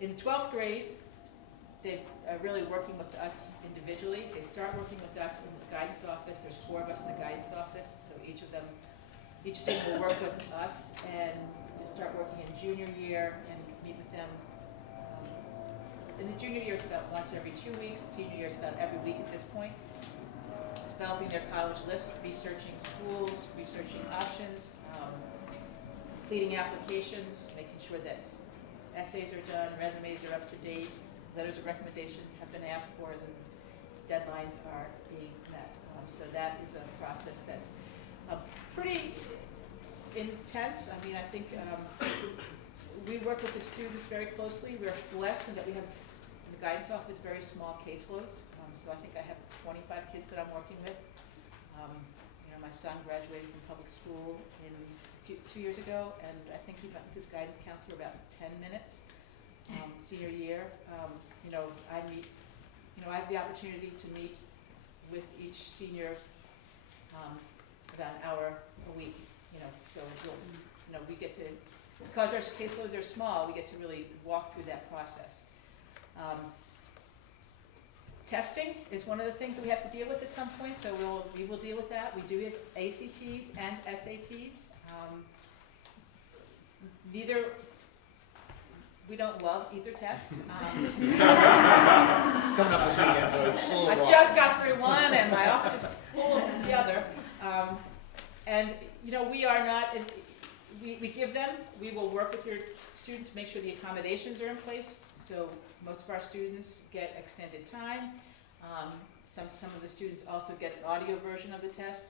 In 12th grade, they are really working with us individually. They start working with us in the guidance office. There's 4 of us in the guidance office, so each of them Each student will work with us and we'll start working in junior year and meet with them. In the junior year, it's about once every 2 weeks. Senior year is about every week at this point. Developing their college list, researching schools, researching options, completing applications, making sure that essays are done, resumes are up to date, letters of recommendation have been asked for, and deadlines are being met. So that is a process that's pretty intense. I mean, I think we work with the students very closely. We're blessed in that we have, in the guidance office, very small caseloads. So I think I have 25 kids that I'm working with. My son graduated from public school in 2 years ago, and I think he met with his guidance counselor about 10 minutes. Senior year, I have the opportunity to meet with each senior about an hour a week. So we get to, because our caseloads are small, we get to really walk through that process. Testing is one of the things that we have to deal with at some point, so we will deal with that. We do have ACTs and SATs. We don't love either test. It's coming up this weekend, so it's slow I walk. just got through one and my office is full of the other. We are not, we give them, we will work with your student to make sure the accommodations are in place. So most of our students get extended time. Some of the students also get an audio version of the test.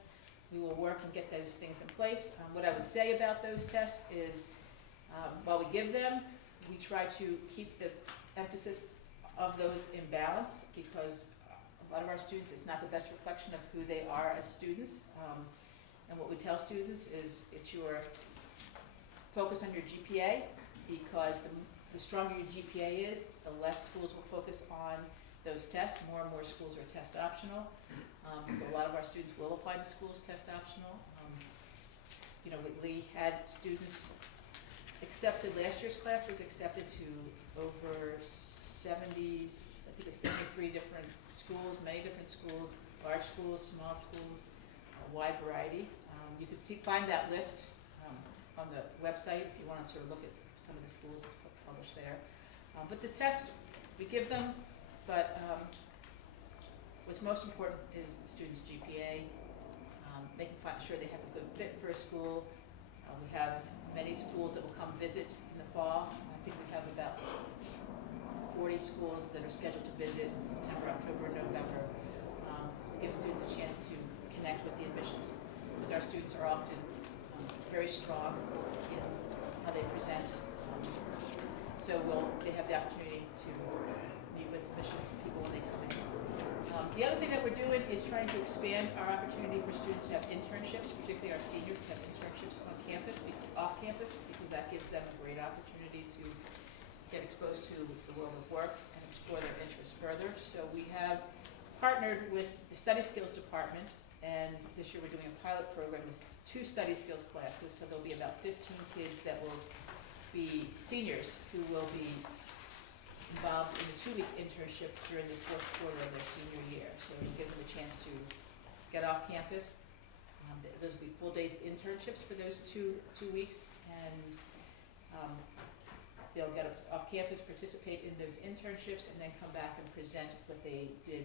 We will work and get those things in place. What I would say about those tests is, while we give them, we try to keep the emphasis of those in balance, because a lot of our students, it's not the best reflection of who they are as students. And what we tell students is it's your focus on your GPA, because the stronger your GPA is, the less schools will focus on those tests. More and more schools are test optional. So a lot of our students will apply to schools test optional. We had students accepted, last year's class was accepted to over 73 different schools, many different schools, large schools, small schools, a wide variety. You can find that list on the website if you want to sort of look at some of the schools that's published there. But the test, we give them, but what's most important is the student's GPA, making sure they have a good fit for a school. We have many schools that will come visit in the fall. I think we have about 40 schools that are scheduled to visit in September, October, and November. So it gives students a chance to connect with the admissions, because our students are often very strong in how they present. So they have the opportunity to meet with admissions people when they come in. The other thing that we're doing is trying to expand our opportunity for students to have internships, particularly our seniors to have internships on campus, off campus, because that gives them a great opportunity to get exposed to the world of work and explore their interests further. So we have partnered with the Study Skills Department, and this year we're doing a pilot program with 2 study skills classes. So there'll be about 15 kids that will be seniors who will be involved in a 2-week internship during the 4th quarter of their senior year. So we give them a chance to get off campus. Those will be full days internships for those two weeks, and they'll get off campus, participate in those internships, and then come back and present what they did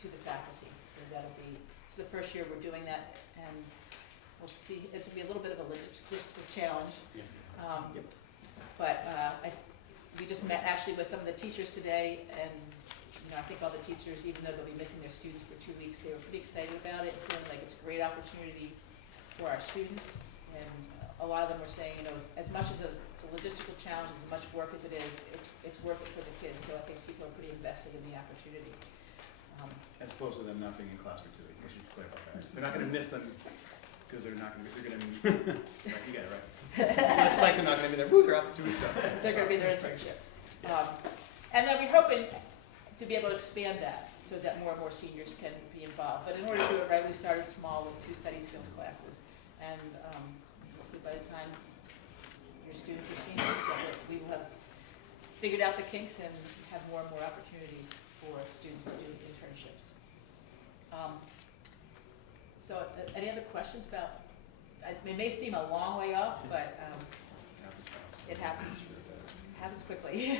to the faculty. So it's the first year we're doing that, and we'll see. This will be a little bit of a logistical challenge. But we just met actually with some of the teachers today, and I think all the teachers, even though they'll be missing their students for 2 weeks, they were pretty excited about it, feeling like it's a great opportunity for our students. And a lot of them were saying, as much as it's a logistical challenge, as much work as it is, it's worth it for the kids. So I think people are pretty invested in the opportunity. As opposed to them not being in class for 2 weeks. I should clarify that. They're not going to miss them because they're going to be, right, you get it, right? It's like they're not going to be there. Woo, they're off for 2 weeks. They're going to be their internship. And then we're hoping to be able to expand that so that more and more seniors can be involved. But in order to do it right, we started small with 2 study skills classes. And hopefully by the time your students are seniors, we will have figured out the kinks and have more and more opportunities for students to do internships. So, any other questions about, it may seem a long way off, but it happens quickly.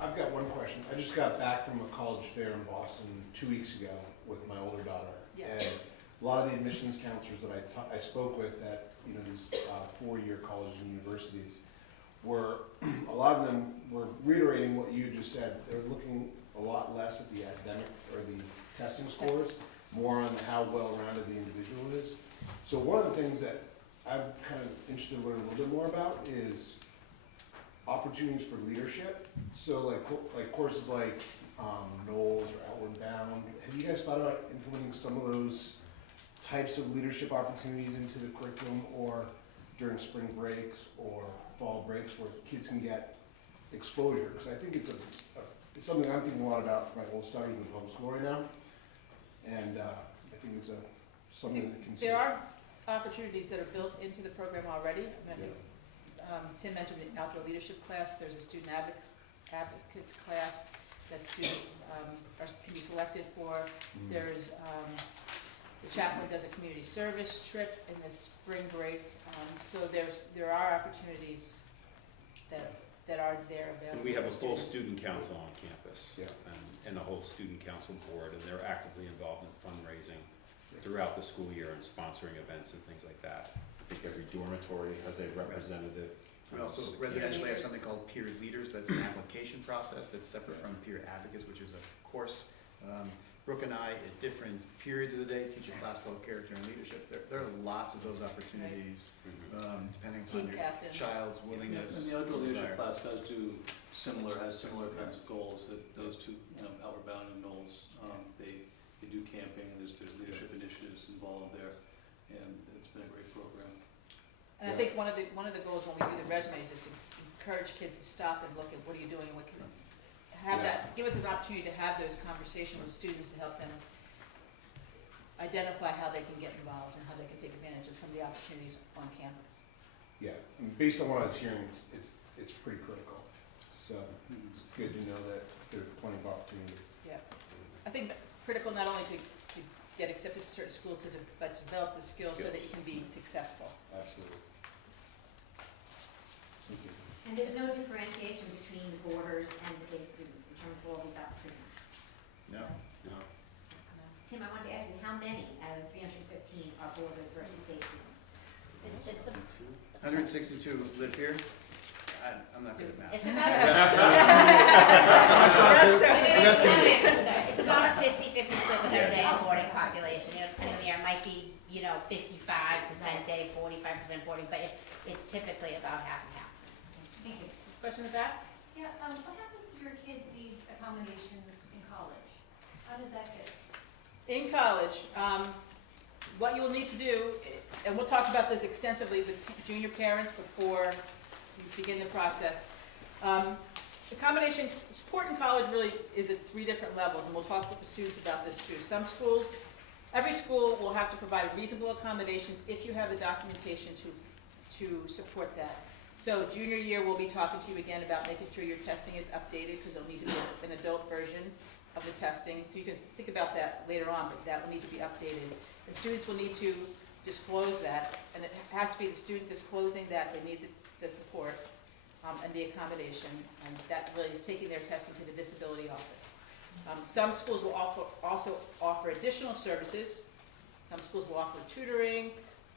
I've got one question. I just got back from a college fair in Boston 2 weeks ago with my older daughter. Yeah. And a lot of the admissions counselors that I spoke with at, you know, these four-year colleges and universities a lot of them were reiterating what you just said. They're looking a lot less at the academic or the testing scores, more on how well-rounded the individual is. So one of the things that I'm kind of interested in learning a little bit more about is opportunities for leadership. So like courses like Knowles or Outward Bound. Have you guys thought about implementing some of those types of leadership opportunities into the curriculum, or during spring breaks or fall breaks, where kids can get exposure? Because I think it's something I'm thinking a lot about for my oldest daughter in the public school right now, and I think it's something to consider. There are opportunities that are built into the program already. I mean, Tim mentioned the outdoor leadership class. There's a student advocates class that students can be selected for. There's the chaplain does a community service trip in the spring break. So there are opportunities that are there available. And we have a for full students. student council on campus. Yeah. And the whole student council board, and they're actively involved in fundraising throughout the school year and sponsoring events and things like that. I think every dormitory has a representative. We also residentially have something called peer leaders. That's an application process that's separate from peer advocates, which is a course. Brooke and I, at different periods of the day, teach a class called Character and Leadership. There are lots of those opportunities, depending Team on your captains. child's willingness. And the outdoor leadership desire. class has similar kinds of goals that those two, Outward Bound and Knowles. They do camping, and there's leadership initiatives involved there, and it's been a great program. And I think one of the goals when we do the resumes is to encourage kids to stop and look at what are you doing, what can give us an opportunity to have those conversations with students to help them identify how they can get involved and how they can take advantage of some of the opportunities on campus. Yeah, and based on what I was hearing, it's pretty critical. So it's good to know that there's plenty of opportunity. Yeah, I think critical not only to get accepted to certain schools, but to develop the skills so that you can be successful. Absolutely. Thank you. And there's no differentiation between the boarders and the day students in terms of all these opportunities. No. No. Tim, I wanted to ask you, how many out of the 315 are boarders versus day students? It's a 162 live here. I'm not good at math. It's about it's about a 50-50 split with our day and boarding population. Depending on the year, it might be 55% day, 45% boarding, but it's typically about half and half. Thank you. Question in the back? Yeah, what happens if your kid needs accommodations in college? How does that get? In college, what you'll need to do, and we'll talk about this extensively with junior parents before you begin the process. Accommodation support in college really is at 3 different levels, and we'll talk with the students about this too. Every school will have to provide reasonable accommodations if you have the documentation to support that. So junior year, we'll be talking to you again about making sure your testing is updated, because there'll need to be an adult version of the testing. So you can think about that later on, but that will need to be updated. And students will need to disclose that, and it has to be the student disclosing that they need the support and the accommodation, and that really is taking their testing to the disability office. Some schools will also offer additional services. Some schools will offer tutoring,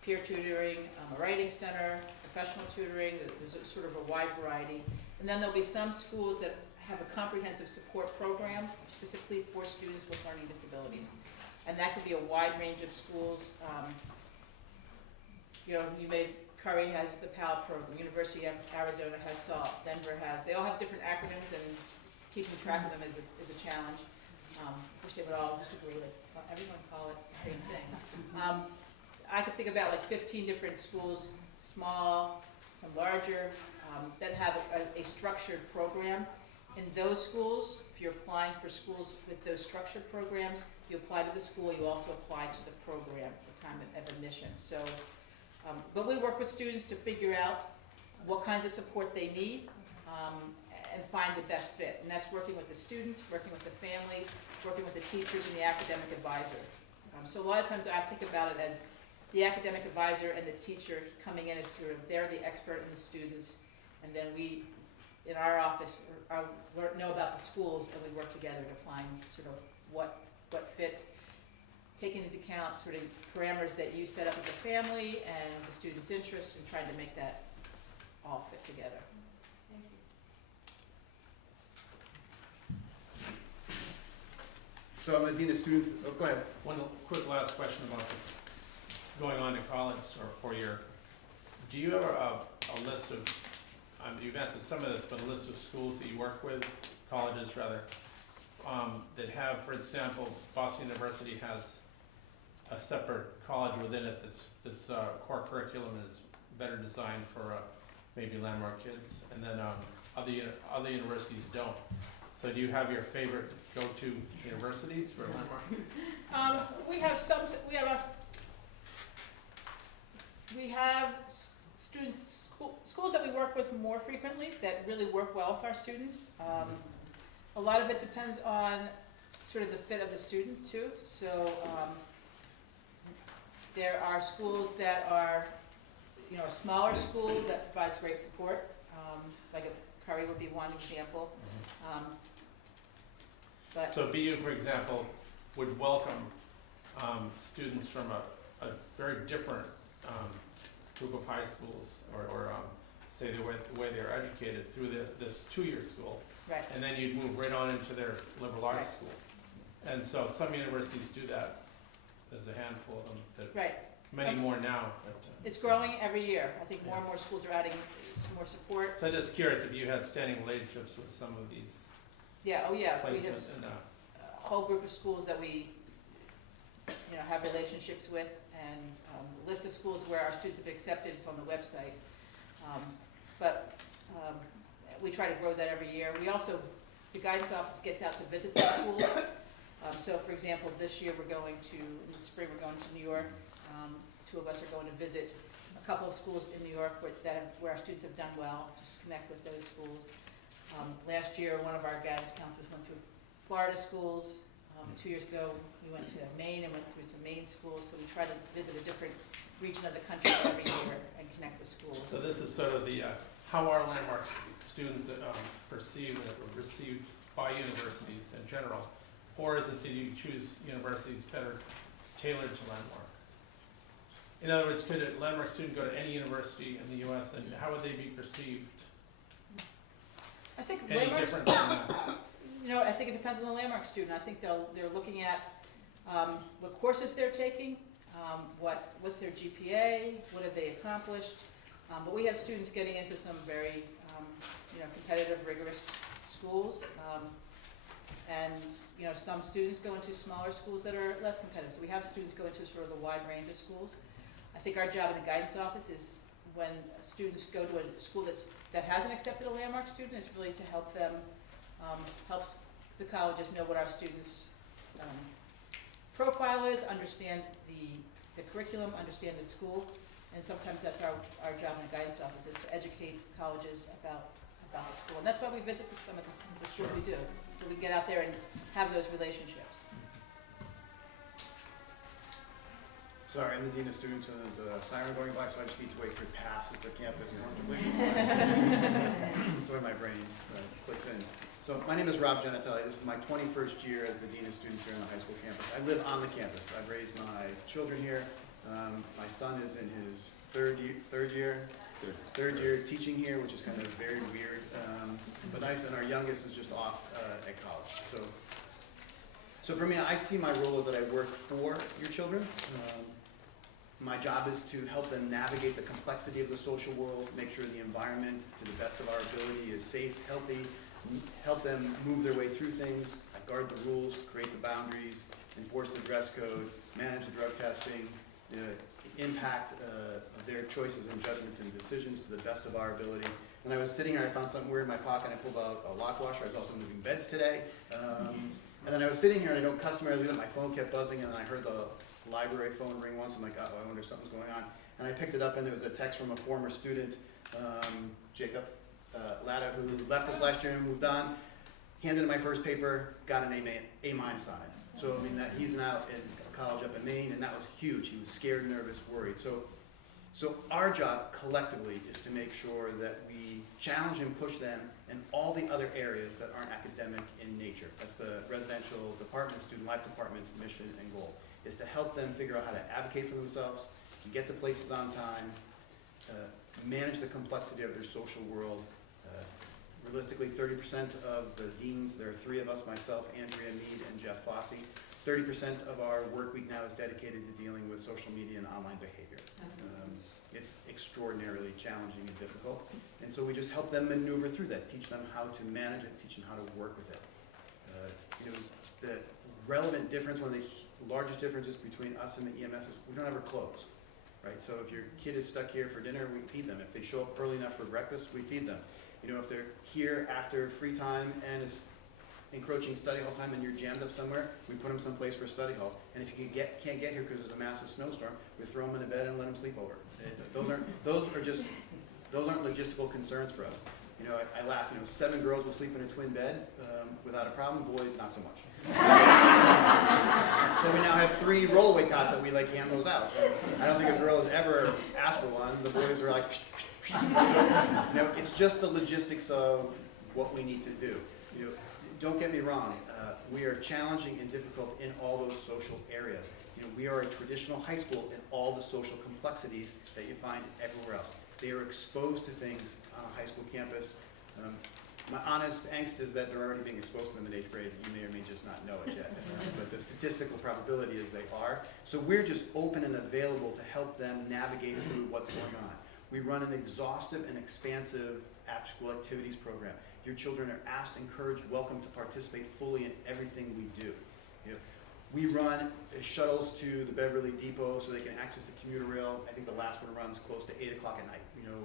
peer tutoring, a writing center, professional tutoring. There's sort of a wide variety. And then there'll be some schools that have a comprehensive support program specifically for students with learning disabilities. And that could be a wide range of schools. Curry has the PAL program, University of Arizona has SALT, Denver has, they all have different acronyms, and keeping track of them is a challenge. Wish they would all just agree that everyone call it the same thing. I could think about like 15 different schools, small, some larger, that have a structured program. In those schools, if you're applying for schools with those structured programs, you apply to the school, you also apply to the program at the time of admission. So, but we work with students to figure out what kinds of support they need and find the best fit. And that's working with the student, working with the family, working with the teachers and the academic advisor. So a lot of times I think about it as the academic advisor and the teacher coming in as sort of, they're the expert in the students, and then we, in our office, know about the schools, and we work together to find sort of what fits, taking into account sort of parameters that you set up as a family and the student's interests, and trying to make that all fit together. Thank you. So I'm the Dean of Students, oh, go ahead. One quick last question about going on to college or 4-year. Do you have a list of, you've answered some of this, but a list of schools that you work with, colleges rather, that have, for example, Boston University has a separate college within it that's core curriculum is better designed for maybe Landmark kids, and then other universities don't. So do you have your favorite go-to universities for Landmark? We have schools that we work with more frequently that really work well with our students. A lot of it depends on sort of the fit of the student too. So there are schools that are, a smaller school that provides great support, like a Curry would be one example. But So BU, for example, would welcome students from a very different group of high schools, or say the way they're educated through this 2-year school, right. and then you'd move right on into their liberal arts Right. school. And so some universities do that. There's a handful of them. Right. Many more now. But, It's growing every year. I think more and more schools are adding some more support. so I'm just curious if you had standing relationships with some of these Yeah, oh yeah, we have placements. And, a whole group of schools that we, have relationships with, and a list of schools where our students have accepted, it's on the website. We try to grow that every year. We also, the guidance office gets out to visit the schools. So for example, this year in the spring, we're going to New York. 2 of us are going to visit a couple of schools in New York where our students have done well, just connect with those schools. Last year, one of our guidance counselors went through Florida schools. 2 years ago, we went to Maine and went through some Maine schools. So we try to visit a different region of the country every year and connect with schools. so this is sort of the, how are Landmark students perceived or received by universities in general? Or is it that you choose universities better tailored to Landmark? In other words, could a Landmark student go to any university in the U.S. and how would they be perceived? I think Any Landmark's, different than that? I think it depends on the Landmark student. I think they're looking at what courses they're taking, what's their GPA, what have they accomplished. But we have students getting into some very, competitive, rigorous schools. And, some students go into smaller schools that are less competitive. So we have students go into sort of the wide range of schools. I think our job in the guidance office is when students go to a school that hasn't accepted a Landmark student, is really to help them, helps the colleges know what our students' profile is, understand the curriculum, understand the school, and sometimes that's our job in the guidance office, is to educate colleges about the school. And that's why we visit some of the schools we do, so we get out there and have those relationships. Sorry, I'm the Dean of Students, and there's a siren going by, so I just need to wait for it passes the campus comfortably. That's the way my brain clicks in. So my name is Rob Genatelli. This is my 21st year as the Dean of Students here on the high school campus. I live on the campus. I've raised my children here. My son is in his third year teaching here, which is kind of very weird, but nice. And our youngest is just off at college. So for me, I see my role as that I work for your children. My job is to help them navigate the complexity of the social world, make sure the environment, to the best of our ability, is safe, healthy, help them move their way through things, guard the rules, create the boundaries, enforce the dress code, manage the drug testing, impact of their choices and judgments and decisions to the best of our ability. When I was sitting here, I found something weird in my pocket, and I pulled out a lock washer. I was also moving beds today. And then I was sitting here, and I don't customarily do that. My phone kept buzzing, and I heard the library phone ring once. I'm like, oh, I wonder if something's going on. And I picked it up, and it was a text from a former student, Jacob Latta, who left us last year and moved on. handed in my first paper, got an A minus on it. So I mean, that he's now in college up in Maine, and that was huge. He was scared, nervous, worried. So our job collectively is to make sure that we challenge and push them in all the other areas that aren't academic in nature. That's the residential department, student life department's mission and goal, is to help them figure out how to advocate for themselves, get to places on time, manage the complexity of their social world. Realistically, 30% of the deans, there are 3 of us, myself, Andrea Mead, and Jeff Fossey. 30% of our work week now is dedicated to dealing with social media and online behavior. It's extraordinarily challenging and difficult, and so we just help them maneuver through that, teach them how to manage it, teach them how to work with it. You know, the relevant difference, one of the largest differences between us and the EMS is we don't ever close, right? So if your kid is stuck here for dinner, we feed them. If they show up early enough for breakfast, we feed them. You know, if they're here after free time and it's encroaching study hall time and you're jammed up somewhere, we put them someplace for study hall. And if you can't get here because there's a massive snowstorm, we throw them in a bed and let them sleep over. Those aren't logistical concerns for us. You know, I laugh. You know, 7 girls will sleep in a twin bed without a problem. Boys, not so much. So we now have 3 rollaway cots that we like hand those out. I don't think a girl has ever asked for one. The boys are like, so, you know, it's just the logistics of what we need to do. You know, don't get me wrong. We are challenging and difficult in all those social areas. You know, we are a traditional high school in all the social complexities that you find everywhere else. They are exposed to things on a high school campus. My honest angst is that they're already being exposed to them in 8th grade. You may or may just not know it yet, but the statistical probability is they are. So we're just open and available to help them navigate through what's going on. We run an exhaustive and expansive after-school activities program. Your children are asked, encouraged, welcome to participate fully in everything we do. You know, we run shuttles to the Beverly Depot so they can access the commuter rail. I think the last one runs close to 8 o'clock at night. You know,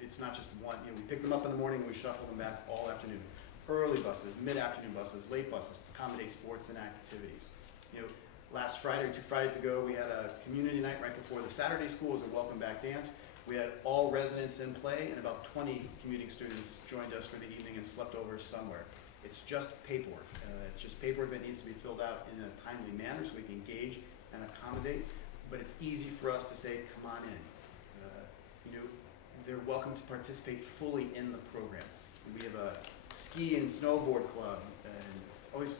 it's not just one. You know, we pick them up in the morning and we shuffle them back all afternoon. Early buses, mid-afternoon buses, late buses to accommodate sports and activities. You know, last Friday or 2 Fridays ago, we had a community night right before the Saturday school was a welcome back dance. We had all residents in play, and about 20 commuting students joined us for the evening and slept over somewhere. It's just paperwork. It's just paperwork that needs to be filled out in a timely manner so we can engage and accommodate. But it's easy for us to say, come on in. You know, they're welcome to participate fully in the program. We have a ski and snowboard club, and it always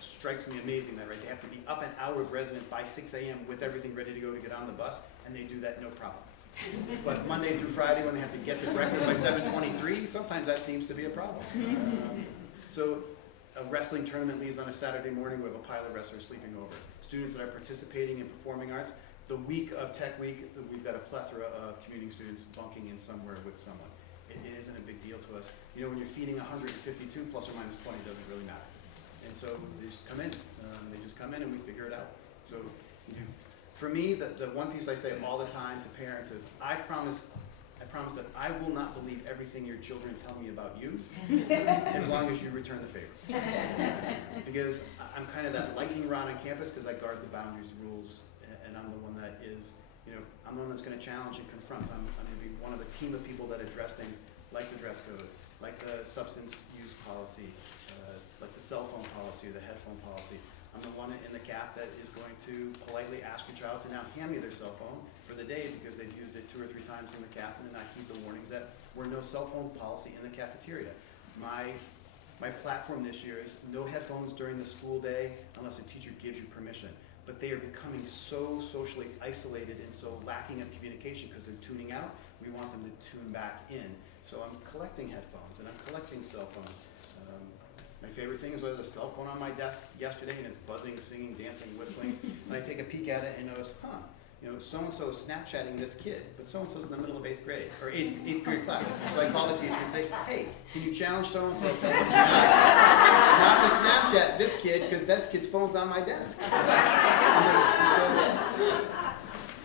strikes me amazing that they have to be up and out of residence by 6 a.m. with everything ready to go to get on the bus, and they do that no problem. But Monday through Friday, when they have to get to breakfast by 7:23, sometimes that seems to be a problem. So a wrestling tournament leaves on a Saturday morning. We have a pile of wrestlers sleeping over. Students that are participating in performing arts. The week of Tech Week, we've got a plethora of commuting students bunking in somewhere with someone. It isn't a big deal to us. You know, when you're feeding 152 plus or minus 20, it doesn't really matter. And so they just come in. They just come in and we figure it out. So, you know, for me, the one piece I say all the time to parents is, I promise that I will not believe everything your children tell me about you, as long as you return the favor. Because I'm kind of that lightning rod on campus because I guard the boundaries, rules, and I'm the one that is, you know, I'm the one that's going to challenge and confront. I'm going to be one of a team of people that address things like the dress code, like the substance use policy, like the cell phone policy or the headphone policy. I'm the one in the CAP that is going to politely ask your child to now hand me their cell phone for the day because they've used it 2 or 3 times in the CAP and then I heed the warnings that we're no cell phone policy in the cafeteria. My platform this year is no headphones during the school day unless a teacher gives you permission. But they are becoming so socially isolated and so lacking of communication because they're tuning out. We want them to tune back in. So I'm collecting headphones and I'm collecting cell phones. My favorite thing is I had a cell phone on my desk yesterday and it's buzzing, singing, dancing, whistling. And I take a peek at it and notice, you know, so-and-so is Snapchatting this kid, but so-and-so's in the middle of 8th grade, or 8th grade class. So I call the teacher and say, hey, can you challenge so-and-so not to Snapchat this kid because this kid's phone's on my desk.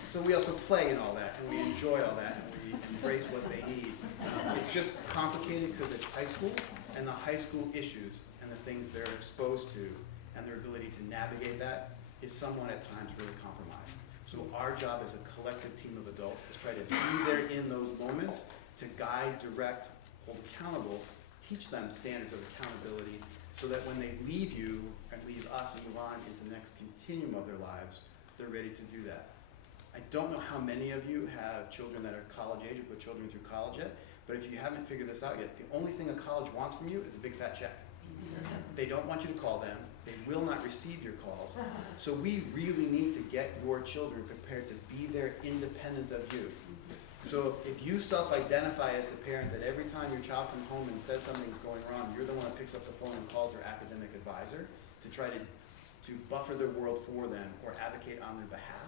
So we also play in all that and we enjoy all that and we embrace what they need. It's just complicated because it's high school and the high school issues and the things they're exposed to and their ability to navigate that is somewhat at times really compromised. So our job as a collective team of adults is try to be there in those moments to guide, direct, hold accountable, teach them standards of accountability so that when they leave you and leave us and move on into the next continuum of their lives, they're ready to do that. I don't know how many of you have children that are college age or put children through college yet, but if you haven't figured this out yet, the only thing a college wants from you is a big fat check. They don't want you to call them. They will not receive your calls. So we really need to get your children prepared to be there independent of you. So if you self-identify as the parent that every time your child comes home and says something's going wrong, you're the one that picks up the phone and calls their academic advisor to try to buffer their world for them or advocate on their behalf,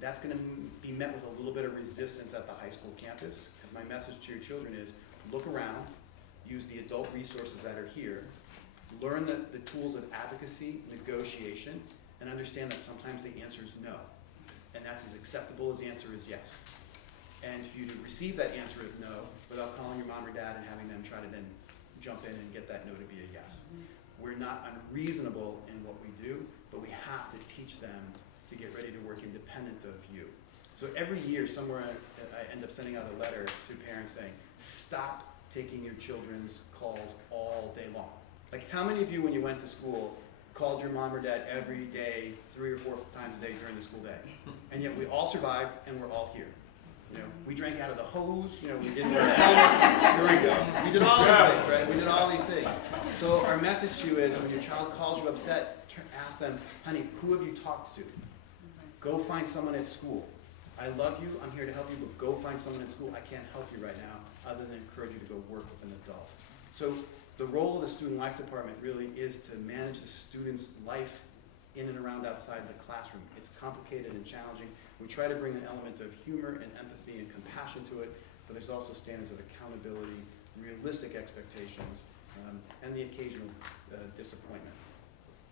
that's going to be met with a little bit of resistance at the high school campus. Because my message to your children is, look around, use the adult resources that are here, learn the tools of advocacy, negotiation, and understand that sometimes the answer is no. And that's as acceptable as the answer is yes. And for you to receive that answer of no without calling your mom or dad and having them try to then jump in and get that no to be a yes. We're not unreasonable in what we do, but we have to teach them to get ready to work independent of you. So every year somewhere I end up sending out a letter to parents saying, stop taking your children's calls all day long. Like how many of you when you went to school called your mom or dad every day, 3 or 4 times a day during the school day? And yet we all survived and we're all here. You know, we drank out of the hose, you know, we didn't wear helmets. Here we go. We did all these things, right? We did all these things. So our message to you is when your child calls you upset, ask them, honey, who have you talked to? Go find someone at school. I love you, I'm here to help you, but go find someone at school. I can't help you right now other than encourage you to go work with an adult. So the role of the student life department really is to manage the student's life in and around outside the classroom. It's complicated and challenging. We try to bring an element of humor and empathy and compassion to it, but there's also standards of accountability, realistic expectations, and the occasional disappointment.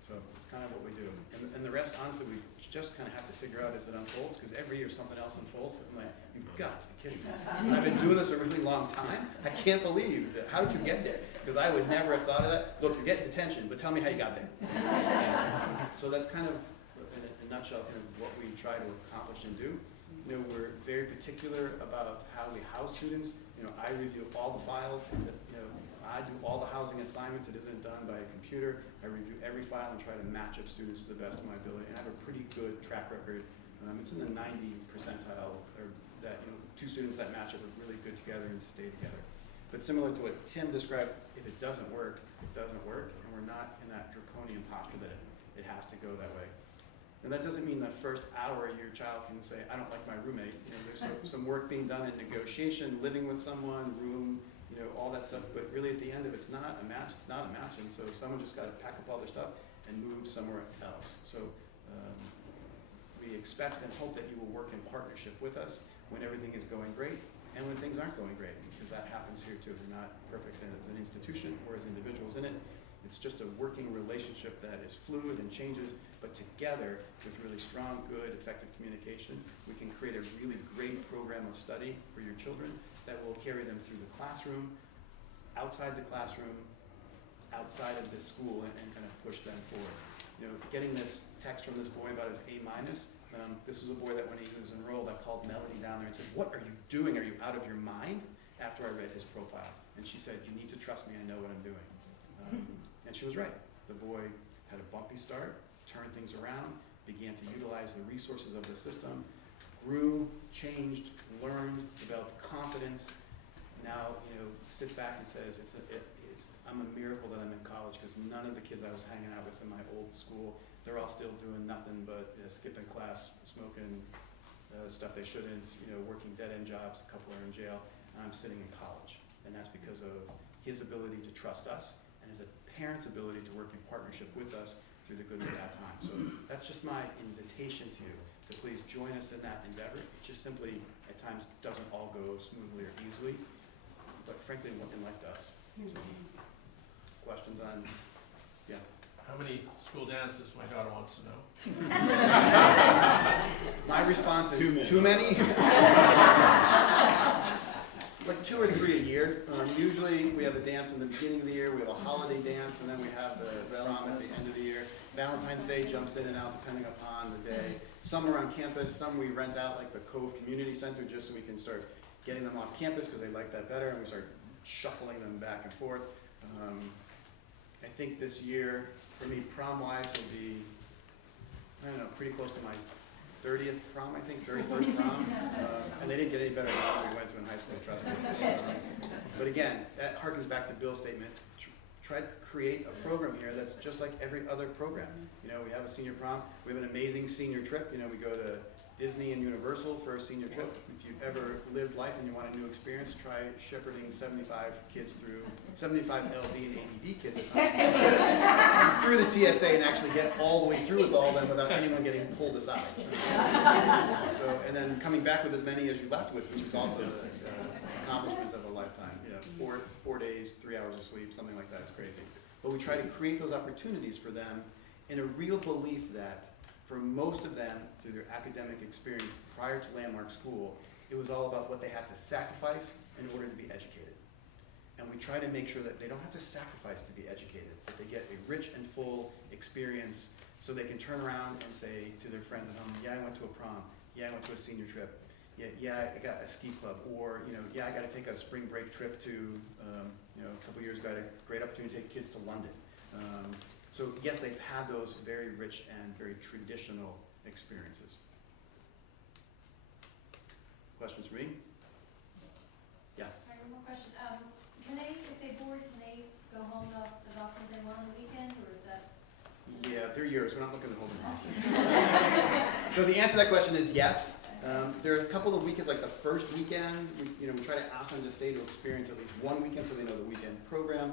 So it's kind of what we do. And the rest, honestly, we just kind of have to figure out as it unfolds, because every year something else unfolds. I'm like, you've got to be kidding me. And I've been doing this a really long time. I can't believe that. How did you get there? Because I would never have thought of that. Look, you're getting detention, but tell me how you got there. So that's kind of, in a nutshell, kind of what we try to accomplish and do. You know, we're very particular about how we house students. You know, I review all the files. You know, I do all the housing assignments. It isn't done by a computer. I review every file and try to match up students to the best of my ability. And I have a pretty good track record. It's in the 90 percentile, or that, you know, 2 students that match up are really good together and stay together. But similar to what Tim described, if it doesn't work, it doesn't work, and we're not in that draconian posture that it has to go that way. And that doesn't mean the first hour your child can say, I don't like my roommate. You know, there's some work being done in negotiation, living with someone, room, you know, all that stuff. But really at the end, if it's not a match, it's not a match. And so someone just got to pack up all their stuff and move somewhere else. So we expect and hope that you will work in partnership with us when everything is going great and when things aren't going great, because that happens here too. We're not perfect as an institution or as individuals in it. It's just a working relationship that is fluid and changes, but together with really strong, good, effective communication, we can create a really great program of study for your children that will carry them through the classroom, outside the classroom, outside of the school, and kind of push them forward. You know, getting this text from this boy about his A-, this was a boy that when he was enrolled, I called Melody down there and said, what are you doing? Are you out of your mind? After I read his profile. And she said, you need to trust me, I know what I'm doing. And she was right. The boy had a bumpy start, turned things around, began to utilize the resources of the system, grew, changed, learned, developed confidence. Now, you know, sits back and says, I'm a miracle that I'm in college, because none of the kids I was hanging out with in my old school, they're all still doing nothing but skipping class, smoking stuff they shouldn't, you know, working dead-end jobs. A couple are in jail, and I'm sitting in college. And that's because of his ability to trust us and his parents' ability to work in partnership with us through the good and bad times. So that's just my invitation to you, to please join us in that endeavor. It just simply, at times, doesn't all go smoothly or easily, but frankly, what in life does. So, questions on, yeah? How many school dances my daughter wants to know? My response is, too many? Like 2 or 3 a year. Usually we have a dance in the beginning of the year, we have a holiday dance, and then we have the prom at the end of the year. Valentine's Day jumps in and out depending upon the day. Some are on campus, some we rent out like the Cove Community Center just so we can start getting them off campus because they like that better, and we start shuffling them back and forth. I think this year, for me, prom-wise will be, I don't know, pretty close to my 30th prom, I think, 31st prom. And they didn't get any better than what we went to in high school, trust me. But again, that harkens back to Bill's statement. Try to create a program here that's just like every other program. You know, we have a senior prom. We have an amazing senior trip. You know, we go to Disney and Universal for a senior trip. If you've ever lived life and you want a new experience, try shepherding 75 kids through, 75 LD and ADD kids at times, through the TSA and actually get all the way through with all of them without anyone getting pulled aside. So, and then coming back with as many as you left with, which is also the accomplishment of a lifetime. You know, 4 days, 3 hours of sleep, something like that. It's crazy. But we try to create those opportunities for them in a real belief that for most of them, through their academic experience prior to Landmark School, it was all about what they had to sacrifice in order to be educated. And we try to make sure that they don't have to sacrifice to be educated, that they get a rich and full experience so they can turn around and say to their friends at home, yeah, I went to a prom, yeah, I went to a senior trip, yeah, I got a ski club, or, you know, yeah, I got to take a spring break trip to, you know, a couple years ago, I had a great opportunity to take kids to London. So yes, they've had those very rich and very traditional experiences. Questions for me? Yeah. Sorry, one more question. Can they, if they board, can they go home as often as they want on the weekend, or is that? Yeah, they're yours. We're not looking to hold them hostage. So the answer to that question is yes. There are a couple of weekends, like the first weekend, we try to ask them to stay to experience at least one weekend so they know the weekend program.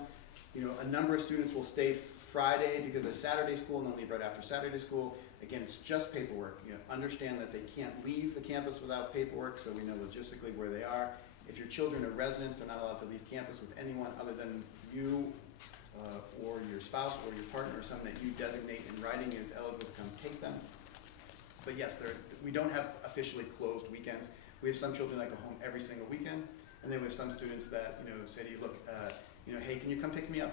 You know, a number of students will stay Friday because of Saturday school and then leave right after Saturday school. Again, it's just paperwork. You know, understand that they can't leave the campus without paperwork, so we know logistically where they are. If your children are residents, they're not allowed to leave campus with anyone other than you or your spouse or your partner or someone that you designate in writing is eligible to come take them. But yes, we don't have officially closed weekends. We have some children that go home every single weekend, and then we have some students that say to you, look, hey, can you come pick me up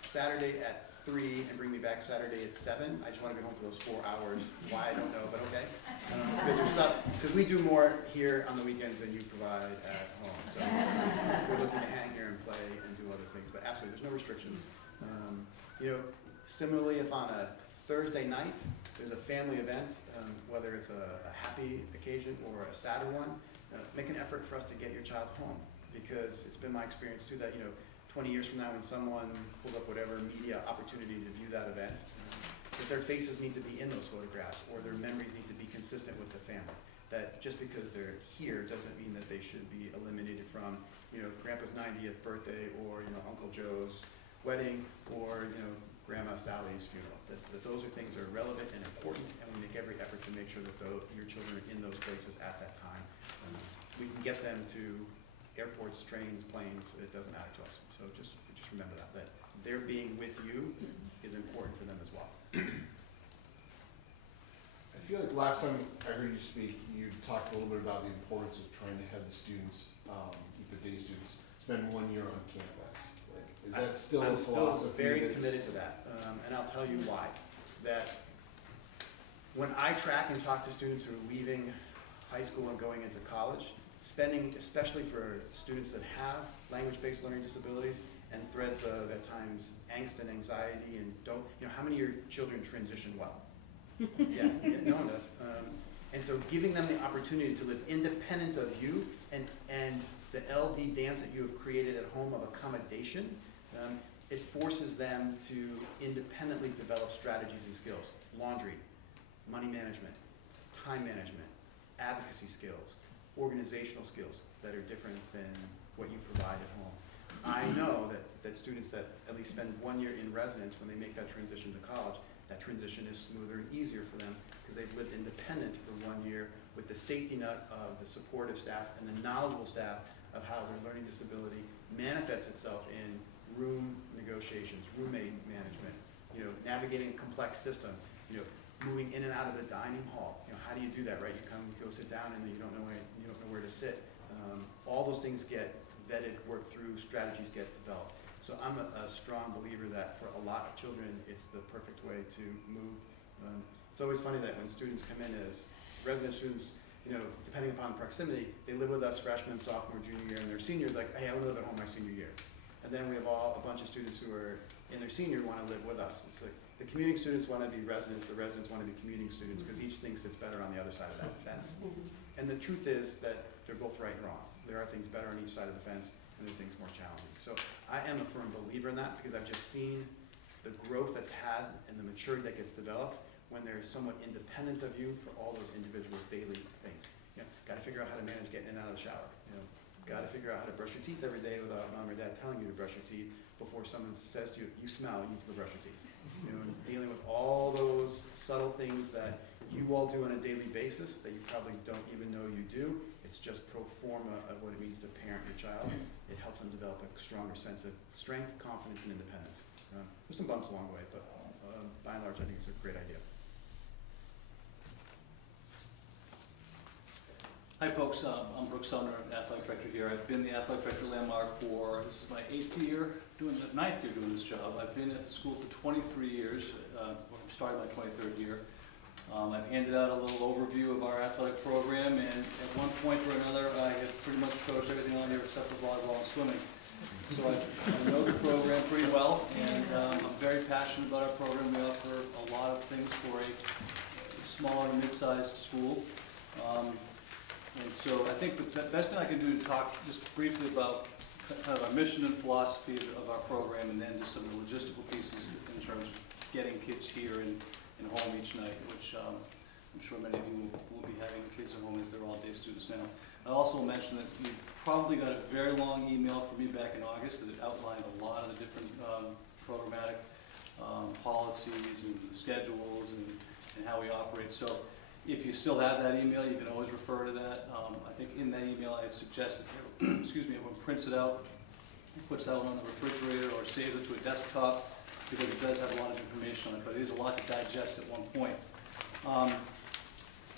Saturday at 3 and bring me back Saturday at 7? I just want to be home for those 4 hours. Why, I don't know, but okay. Because we do more here on the weekends than you provide at home. So we're looking to hang here and play and do other things, but absolutely, there's no restrictions. Similarly, if on a Thursday night there's a family event, whether it's a happy occasion or a sadder one, make an effort for us to get your child home, because it's been my experience too that 20 years from now when someone pulls up whatever media opportunity to view that event, that their faces need to be in those photographs or their memories need to be consistent with the family. That just because they're here doesn't mean that they should be eliminated from Grandpa's 90th birthday or Uncle Joe's wedding or Grandma Sally's funeral. That those are things that are relevant and important, and we make every effort to make sure that your children are in those places at that time. We can get them to airports, trains, planes, it doesn't matter to us. So just remember that their being with you is important for them as well. I feel like last time I heard you speak, you talked a little bit about the importance of trying to have the students, the day students, spend 1 year on campus. Like, is that still a philosophy? I'm still very committed to that, and I'll tell you why. That when I track and talk to students who are leaving high school and going into college, spending, especially for students that have language-based learning disabilities and threads of, at times, angst and anxiety and how many of your children transition well? Yeah, no one does. And so giving them the opportunity to live independent of you and the LD dance that you have created at home of accommodation, it forces them to independently develop strategies and skills. Laundry, money management, time management, advocacy skills, organizational skills that are different than what you provide at home. I know that students that at least spend 1 year in residence, when they make that transition to college, that transition is smoother and easier for them because they've lived independent for 1 year with the safety net of the supportive staff and the knowledgeable staff of how their learning disability manifests itself in room negotiations, roommate management, navigating a complex system, moving in and out of the dining hall. How do you do that, right? You go sit down and then you don't know where to sit. All those things get vetted, worked through, strategies get developed. So I'm a strong believer that for a lot of children, it's the perfect way to move. It's always funny that when students come in as resident students, depending upon proximity, they live with us freshman, sophomore, junior year, and their senior, like, hey, I want to live at home my senior year. And then we have a bunch of students who are in their senior want to live with us. It's like the commuting students want to be residents, the residents want to be commuting students, because each thinks it's better on the other side of that fence. And the truth is that they're both right and wrong. There are things better on each side of the fence, and there are things more challenging. So I am a firm believer in that, because I've just seen the growth that's had and the maturity that gets developed when they're somewhat independent of you for all those individual daily things. You know, got to figure out how to manage getting in and out of the shower. You know, got to figure out how to brush your teeth every day without mom or dad telling you to brush your teeth before someone says to you, you smell, you need to go brush your teeth. You know, and dealing with all those subtle things that you all do on a daily basis that you probably don't even know you do. It's just pro forma of what it means to parent your child. It helps them develop a stronger sense of strength, confidence, and independence. There's some bumps along the way, but by and large, I think it's a great idea. Hi folks, I'm Brooks Sumner, athletic director here. I've been the athletic director at Landmark for, this is my 9th year doing this job. I've been at the school for 23 years, started my 23rd year. I've handed out a little overview of our athletic program, and at one point or another, I had pretty much coached everything on here except for volleyball and swimming. So I know the program pretty well, and I'm very passionate about our program. We offer a lot of things for a small and mid-sized school. And so I think the best thing I can do to talk just briefly about kind of our mission and philosophy of our program, and then just some of the logistical pieces in terms of getting kids here and home each night, which I'm sure many of you will be having kids at home as they're all day students now. I also will mention that you probably got a very long email from me back in August that outlined a lot of the different programmatic policies and the schedules and how we operate. So if you still have that email, you can always refer to that. I think in that email I suggested, excuse me, everyone prints it out, puts that one on the refrigerator or saves it to a desktop, because it does have a lot of information on it, but it is a lot to digest at one point.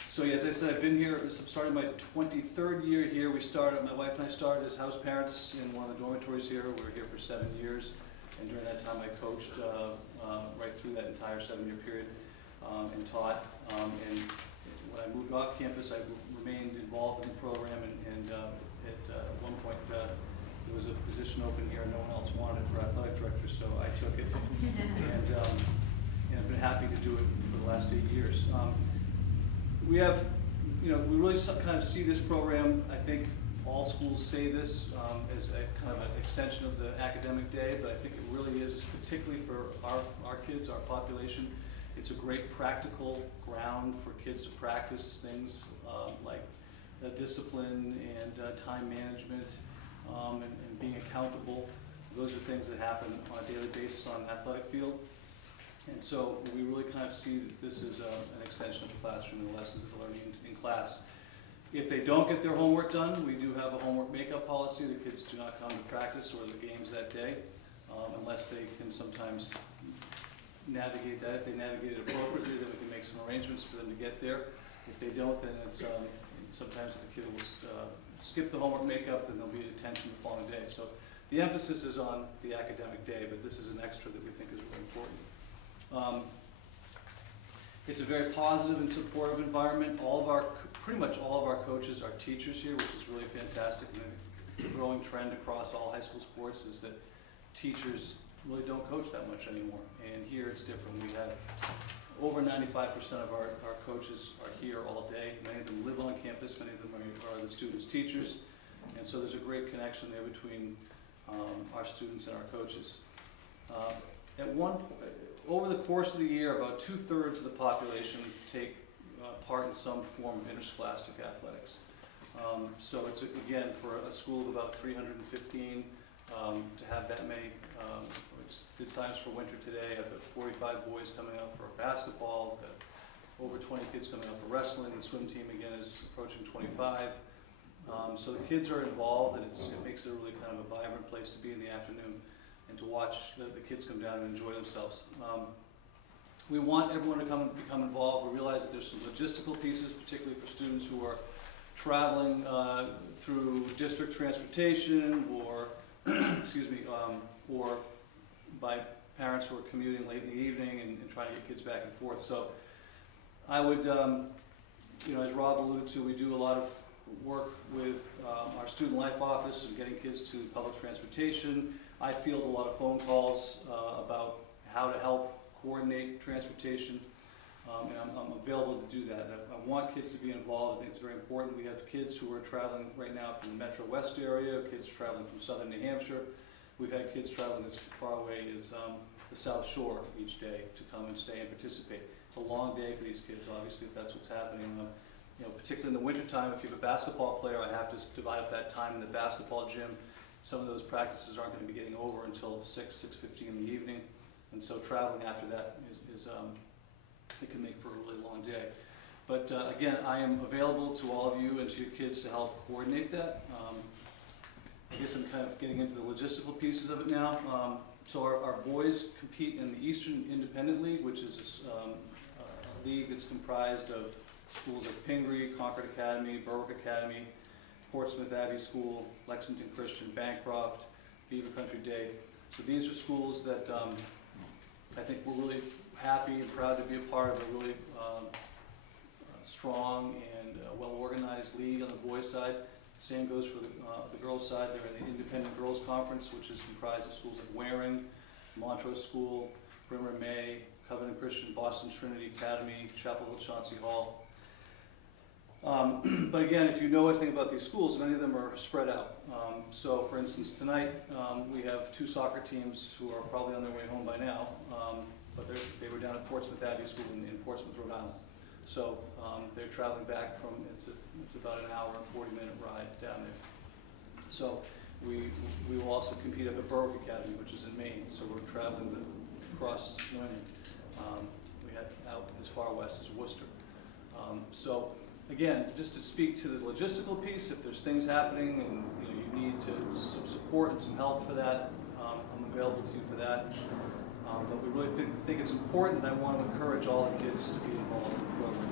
So yeah, as I said, I've been here, started my 23rd year here. My wife and I started as house parents in one of the dormitories here. We were here for 7 years, and during that time I coached right through that entire 7-year period and taught. And when I moved off campus, I remained involved in the program, and at one point there was a position open here and no one else wanted it for athletic director, so I took it. And I've been happy to do it for the last 8 years. We have, we really kind of see this program, I think all schools say this as a kind of an extension of the academic day, but I think it really is, particularly for our kids, our population. It's a great practical ground for kids to practice things like discipline and time management and being accountable. Those are things that happen on a daily basis on an athletic field. And so we really kind of see that this is an extension of the classroom and the lessons that they're learning in class. If they don't get their homework done, we do have a homework makeup policy. The kids do not come to practice or the games that day unless they can sometimes navigate that. If they navigate it appropriately, then we can make some arrangements for them to get there. If they don't, then it's sometimes if the kid will skip the homework makeup, then there'll be attention the following day. So the emphasis is on the academic day, but this is an extra that we think is really important. It's a very positive and supportive environment. Pretty much all of our coaches are teachers here, which is really fantastic. And the growing trend across all high school sports is that teachers really don't coach that much anymore. And here it's different. We have over 95% of our coaches are here all day. Many of them live on campus. Many of them are the students' teachers. And so there's a great connection there between our students and our coaches. Over the course of the year, about 2/3 of the population take part in some form of interscholastic athletics. So it's, again, for a school of about 315, to have that many. We just did signs for winter today. I've got 45 boys coming out for basketball, over 20 kids coming out for wrestling. The swim team, again, is approaching 25. So the kids are involved, and it makes it a really kind of a vibrant place to be in the afternoon and to watch the kids come down and enjoy themselves. We want everyone to become involved. We realize that there's some logistical pieces, particularly for students who are traveling through district transportation or, excuse me, or by parents who are commuting late in the evening and trying to get kids back and forth. So I would, as Rob alluded to, we do a lot of work with our student life office and getting kids to public transportation. I field a lot of phone calls about how to help coordinate transportation, and I'm available to do that. I want kids to be involved. I think it's very important. We have kids who are traveling right now from the Metro West area, kids traveling from southern New Hampshire. We've had kids traveling as far away as the South Shore each day to come and stay and participate. It's a long day for these kids, obviously, if that's what's happening. Particularly in the wintertime, if you have a basketball player, I have to divide up that time in the basketball gym. Some of those practices aren't going to be getting over until 6:50 in the evening. And so traveling after that it can make for a really long day. But again, I am available to all of you and to your kids to help coordinate that. I guess I'm kind of getting into the logistical pieces of it now. So our boys compete in the Eastern Independent League, which is a league that's comprised of schools like Pingree, Concord Academy, Berwick Academy, Portsmouth Abbey School, Lexington Christian, Bancroft, Beaver Country Day. So these are schools that I think we're really happy and proud to be a part of a really strong and well-organized league on the boys' side. Same goes for the girls' side. They're in the Independent Girls Conference, which is comprised of schools like Waring, Montrose School, Brimmer May, Covenant Christian, Boston Trinity Academy, Chapel Hill Chauncey Hall. But again, if you know anything about these schools, many of them are spread out. So for instance, tonight we have 2 soccer teams who are probably on their way home by now, but they were down at Portsmouth Abbey School in Portsmouth, Rhode Island. So they're traveling back from, it's about an hour and 40-minute ride down there. So we will also compete up at Berwick Academy, which is in Maine. So we're traveling across New England. We head out as far west as Worcester. So again, just to speak to the logistical piece, if there's things happening and you need some support and some help for that, I'm available to you for that. But we really think it's important, and I want to encourage all the kids to be involved in the program.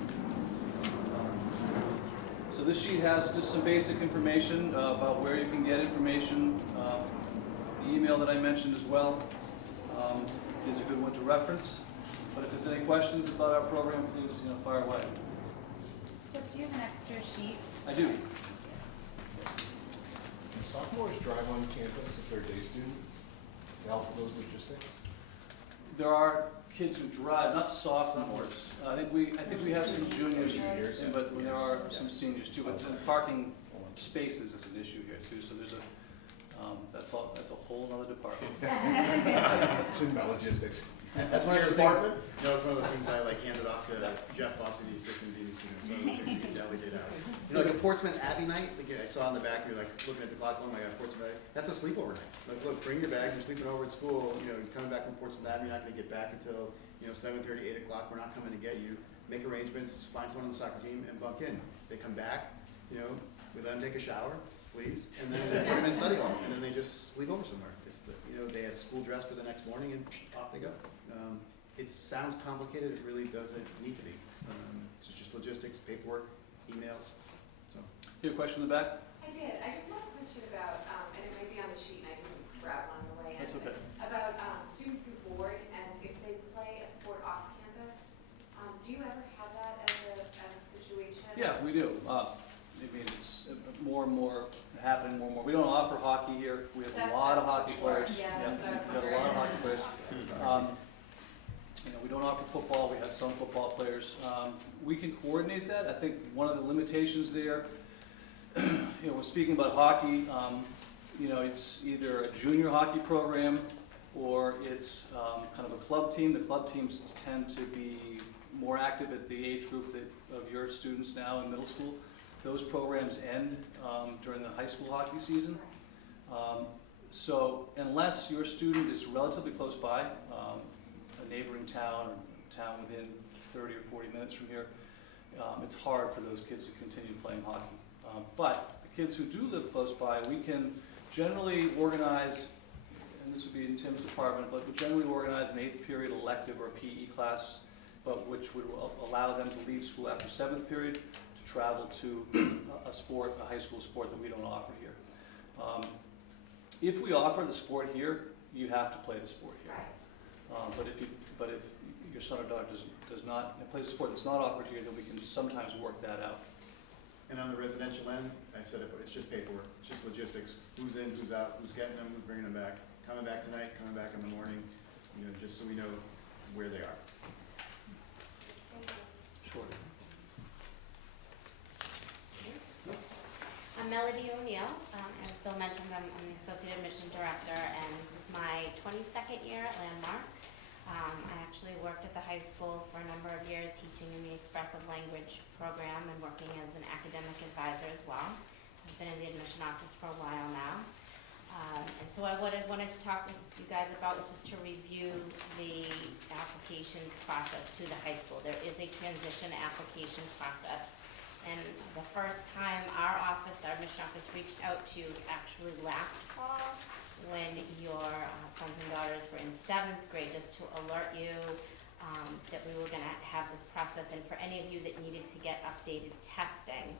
So this sheet has just some basic information about where you can get information. The email that I mentioned as well is a good one to reference. But if there's any questions about our program, please fire away. Do you have an extra sheet? I do. Can sophomores drive on campus if they're a day student to help with those logistics? There are kids who drive, not sophomores. I think we have some juniors, but there are some seniors too. But the parking spaces is an issue here too. So there's that's a whole other department. It's about logistics. That's one of those things, it's one of those things I handed off to Jeff Foster, the assistant dean of students, so those things you can delegate out. Like a Portsmouth Abbey night, I saw in the back, you're looking at the clock, oh my God, Portsmouth Abbey, that's a sleepover night. Look, bring your bags, you're sleeping over at school, you're coming back from Portsmouth Abbey, you're not gonna get back until, 7:30, 8 o'clock, we're not coming to get you. Make arrangements, find someone on the soccer team and bunk in. They come back, we let them take a shower, please, and then they put them in study hall, and then they just sleep over somewhere. They have school dress for the next morning and off they go. It sounds complicated, it really doesn't need to be. It's just logistics, paperwork, emails, so. You have a question in the back? I did. I just have a question about, and it might be on the sheet and I didn't grab one on the way in. That's okay. About students who board and if they play a sport off campus. Do you ever have that as a situation? Yeah, we do. It's more and more happening more and more. We don't offer hockey here. We have a lot of hockey players. Yeah, that's what I was We've got a lot of hockey players. We don't offer football. We have some football players. We can coordinate that. I think one of the limitations there, we're speaking about hockey. It's either a junior hockey program or it's kind of a club team. The club teams tend to be more active at the age group of your students now in middle school. Those programs end during the high school hockey season. So unless your student is relatively close by, a neighboring town or town within 30 or 40 minutes from here, it's hard for those kids to continue playing hockey. But the kids who do live close by, we can generally organize, and this would be in Tim's department, but we generally organize an 8th period elective or PE class, but which would allow them to leave school after 7th period to travel to a high school sport that we don't offer here. If we offer the sport here, you have to play the sport here. But if your son or daughter does not plays a sport that's not offered here, then we can sometimes work that out. And on the residential end, I've said it, but it's just paperwork, it's just logistics. Who's in, who's out, who's getting them, who's bringing them back. coming back tonight, coming back in the morning, you know, just so we know where they are. Thank you. Sure. I'm Melody O'Neill. As Bill mentioned, I'm the Associate Admission Director, and this is my 22nd year at Landmark. I actually worked at the high school for a number of years, teaching in the expressive language program and working as an academic advisor as well. I've been in the admission office for a while now. And so what I wanted to talk with you guys about was just to review the application process to the high school. There is a transition application process. And the first time our admission office reached out to you actually last fall when your sons and daughters were in 7th grade, just to alert you that we were gonna have this process. And for any of you that needed to get updated testing,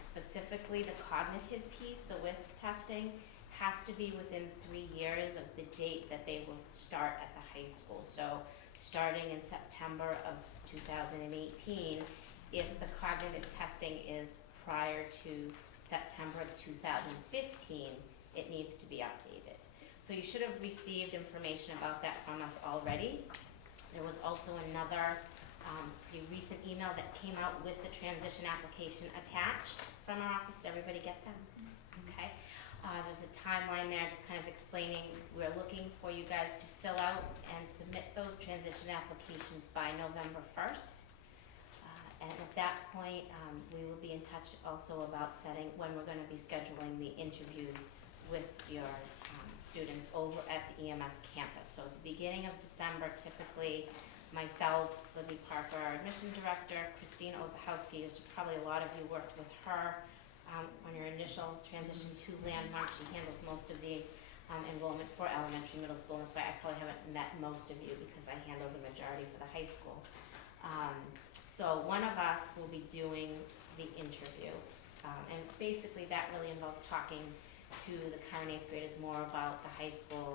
specifically the cognitive piece, the WISC testing, has to be within 3 years of the date that they will start at the high school. So starting in September of 2018, if the cognitive testing is prior to September of 2015, it needs to be updated. So you should have received information about that from us already. There was also another pretty recent email that came out with the transition application attached from our office. Did everybody get them? Okay. There's a timeline there just kind of explaining we're looking for you guys to fill out and submit those transition applications by November 1st. And at that point, we will be in touch also about when we're going to be scheduling the interviews with your students over at the EMS campus. So at the beginning of December, typically myself, Libby Parker, our admission director, Christine Ozahowski, probably a lot of you worked with her on your initial transition to Landmark. She handles most of the enrollment for elementary, middle school, and that's why I probably haven't met most of you because I handle the majority for the high school. So one of us will be doing the interview, and basically that really involves talking to the current 8th graders more about the high school,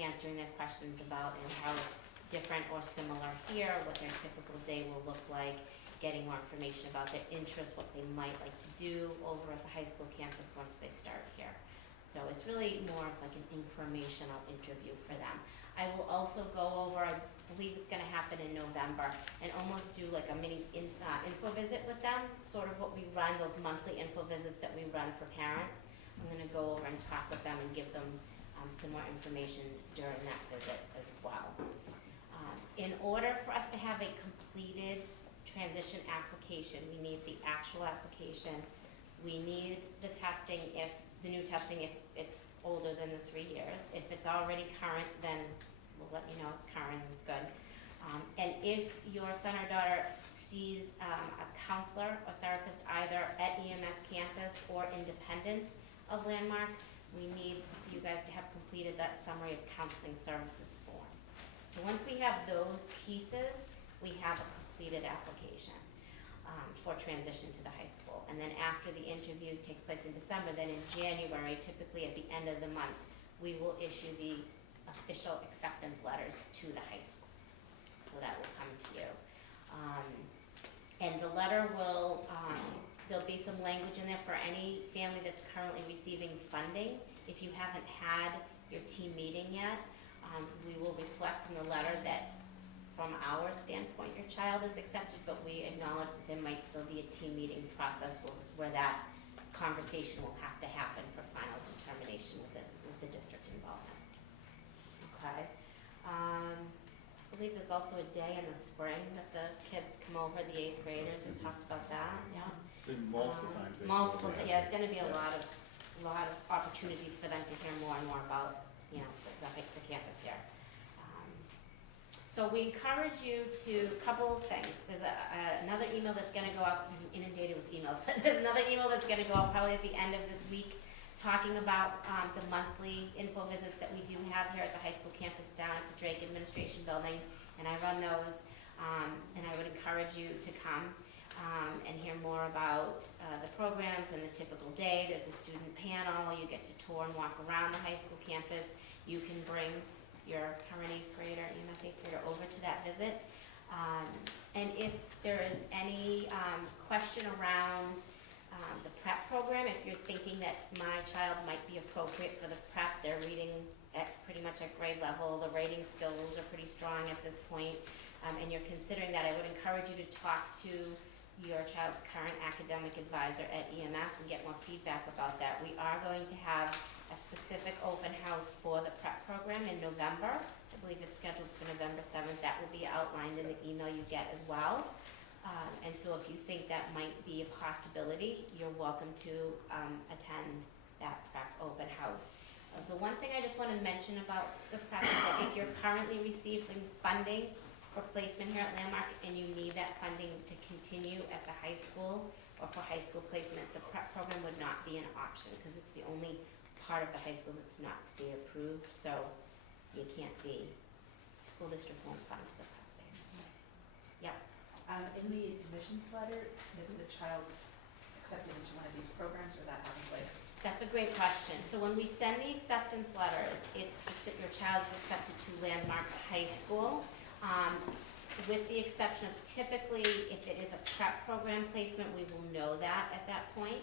answering their questions about how it's different or similar here, what their typical day will look like, getting more information about their interests, what they might like to do over at the high school campus once they start here. So it's really more of like an informational interview for them. I will also go over, I believe it's gonna happen in November, and almost do like a mini info visit with them, sort of what we run, those monthly info visits that we run for parents. I'm gonna go over and talk with them and give them some more information during that visit as well. In order for us to have a completed transition application, we need the actual application, we need the testing, the new testing if it's older than the 3 years. If it's already current, then we'll let you know it's current and it's good. And if your son or daughter sees a counselor or therapist either at EMS campus or independent of Landmark, we need you guys to have completed that summary of counseling services form. So once we have those pieces, we have a completed application for transition to the high school. And then after the interview takes place in December, then in January, typically at the end of the month, we will issue the official acceptance letters to the high school. So that will come to you. And the letter will, there'll be some language in there for any family that's currently receiving funding. If you haven't had your team meeting yet, we will reflect in the letter that from our standpoint, your child is accepted, but we acknowledge that there might still be a team meeting process where that conversation will have to happen for final determination with the district involvement. Okay. I believe there's also a day in the spring that the kids come over, the 8th graders, we talked about that, yeah. Been multiple times. Multiple times, yeah, it's gonna be a lot of opportunities for them to hear more and more about, the campus here. So we encourage you to, couple of things. There's another email that's gonna go out, I'm inundated with emails, but there's another email that's gonna go out probably at the end of this week talking about the monthly info visits that we do have here at the high school campus down at the Drake Administration Building. And I run those, and I would encourage you to come and hear more about the programs and the typical day. There's a student panel, you get to tour and walk around the high school campus. You can bring your current 8th grader, EMS 8th grader, over to that visit. And if there is any question around The prep program, if you're thinking that my child might be appropriate for the prep, they're reading at pretty much at grade level, the writing skills are pretty strong at this point, and you're considering that, I would encourage you to talk to your child's current academic advisor at EMS and get more feedback about that. We are going to have a specific open house for the prep program in November. I believe it's scheduled for November 7th. That will be outlined in the email you get as well. And so if you think that might be a possibility, you're welcome to attend that prep open house. The one thing I just want to mention about the prep is that if you're currently receiving funding for placement here at Landmark and you need that funding to continue at the high school or for high school placement, the prep program would not be an option because it's the only part of the high school that's not state approved, so you can't be, school district won't fund the prep basically. Yep. In the admissions letter, is the child accepted into one of these programs, or that happens later? That's a great question. So when we send the acceptance letters, it's just that your child is accepted to Landmark High School. With the exception of typically, if it is a prep program placement, we will know that at that point.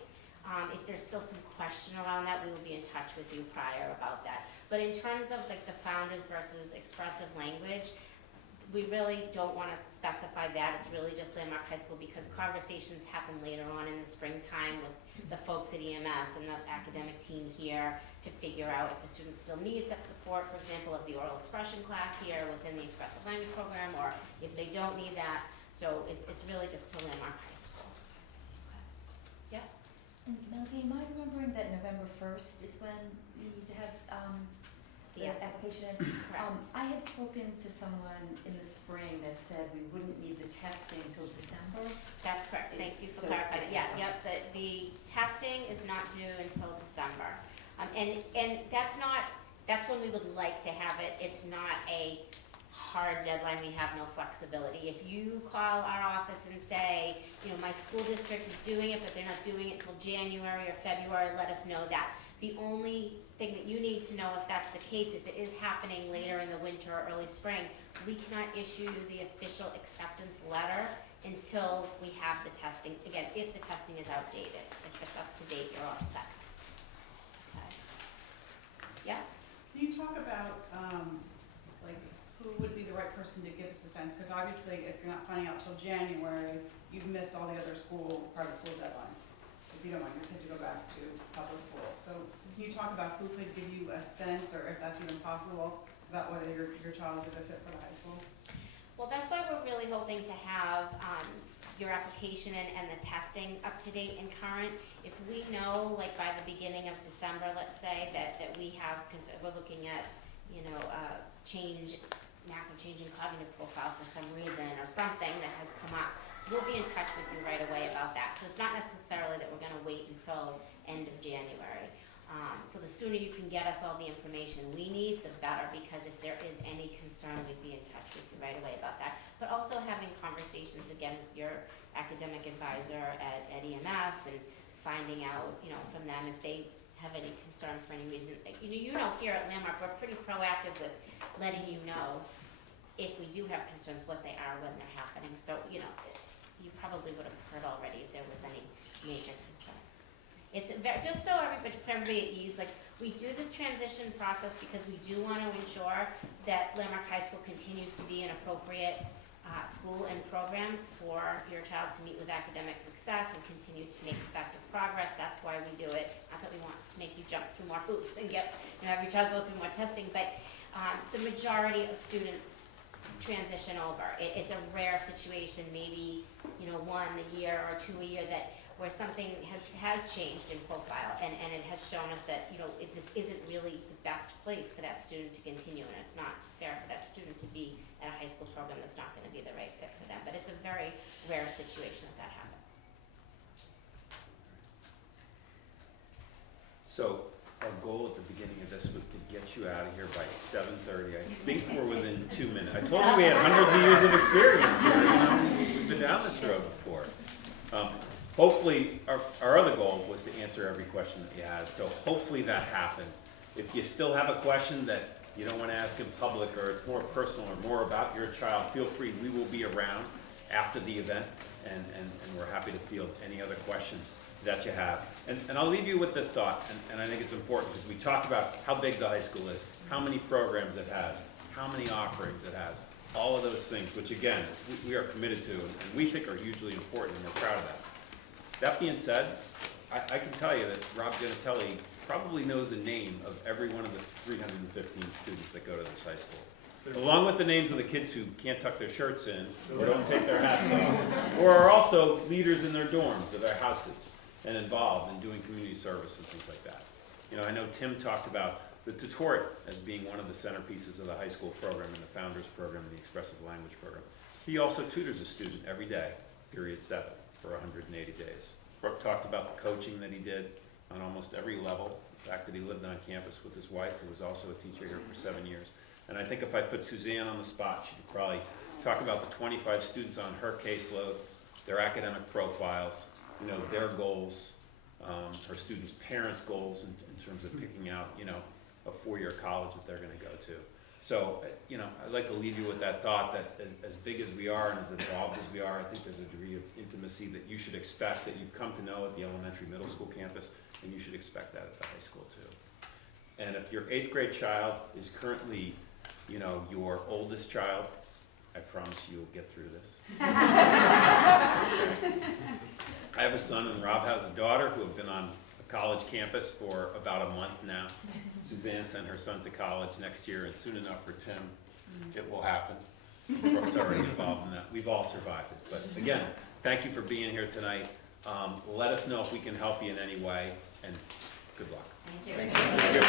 If there's still some question around that, we will be in touch with you prior about that. But in terms of like the founders versus expressive language, we really don't want to specify that. It's really just Landmark High School because conversations happen later on in the springtime with the folks at EMS and the academic team here to figure out if a student still needs that support, for example, of the oral expression class here within the expressive language program, or if they don't need that. So it's really just to Landmark High School. Okay. Yeah? And Melody, am I remembering that November 1st is when you need to have the application in? Correct. I had spoken to someone in the spring that said we wouldn't need the testing until December. That's correct. Thank you for So- clarifying. Yeah, yep, the testing is not due until December. And that's when we would like to have it. It's not a hard deadline. We have no flexibility. If you call our office and say, you know, my school district is doing it, but they're not doing it until January or February, let us know that. The only thing that you need to know if that's the case, if it is happening later in the winter or early spring, we cannot issue the official acceptance letter until we have the testing. Again, if the testing is outdated. If it's up to date, you're all set. Okay. Yeah? Can you talk about, like, who would be the right person to give us a sense? Because obviously, if you're not finding out till January, you've missed all the other private school deadlines. If you don't want your kid to go back to public school. So can you talk about who could give you a sense, or if that's even possible, about whether your child is a good fit for the high school? Well, that's why we're really hoping to have your application and the testing up to date and current. If we know, like by the beginning of December, let's say, that we have, we're looking at, you know, massive change in cognitive profile for some reason or something that has come up, we'll be in touch with you right away about that. So it's not necessarily that we're going to wait until end of January. So the sooner you can get us all the information we need, the better, because if there is any concern, we'd be in touch with you right away about that. But also having conversations again with your academic advisor at EMS and finding out, you know, from them if they have any concern for any reason. You know, here at Landmark, we're pretty proactive with letting you know if we do have concerns, what they are, when they're happening. So, you know, you probably would have heard already if there was any major concern. It's just so everybody at ease, like, we do this transition process because we do want to ensure that Landmark High School continues to be an appropriate school and program for your child to meet with academic success and continue to make effective progress. That's why we do it. Not that we want to make you jump through more hoops and have your child go through more testing, but the majority of students transition over. It's a rare situation, maybe, you know, 1 a year or 2 a year where something has changed in profile, and it has shown us that, you know, this isn't really the best place for that student to continue, and it's not fair for that student to be at a high school program that's not going to be the right fit for them. But it's a very rare situation that happens. So our goal at the beginning of this was to get you out of here by 7:30. I think we're within 2 minutes. I told you we had hundreds of years of experience here. You know? We've been down this road before. Hopefully, our other goal was to answer every question that you had. So hopefully that happened. If you still have a question that you don't want to ask in public, or it's more personal or more about your child, feel free. We will be around after the event, and we're happy to field any other questions. that you have. And I'll leave you with this thought, and I think it's important, because we talked about how big the high school is, how many programs it has, how many offerings it has, all of those things, which again, we are committed to, and we think are hugely important, and we're proud of that. That being said, I can tell you that Rob Genatelli probably knows the name of every one of the 315 students that go to this high school. Along with the names of the kids who can't tuck their shirts in, or don't take their hats off, or are also leaders in their dorms or their houses, and involved in doing community service and things like that. You know, I know Tim talked about the tutorial as being one of the centerpieces of the high school program and the founders program and the expressive language program. He also tutors a student every day, period 7, for 180 days. Brooke talked about the coaching that he did on almost every level. The fact that he lived on campus with his wife, who was also a teacher here for 7 years. And I think if I put Suzanne on the spot, she could probably talk about the 25 students on her caseload, their academic profiles, you know, their goals, her students' parents' goals in terms of picking out, you know, a 4-year college that they're going to go to. So, you know, I'd like to leave you with that thought that as big as we are and as involved as we are, I think there's a degree of intimacy that you should expect, that you've come to know at the elementary middle school campus, and you should expect that at the high school too. And if your 8th grade child is currently, you know, your oldest child, I promise you'll get through this. I have a son, and Rob has a daughter who have been on a college campus for about a month now. Suzanne sent her son to college next year, and soon enough for Tim, it will happen. Brooke's already involved in that. We've all survived it. But again, thank you for being here tonight. Let us know if we can help you in any way, and good luck. Thank you. Thank you.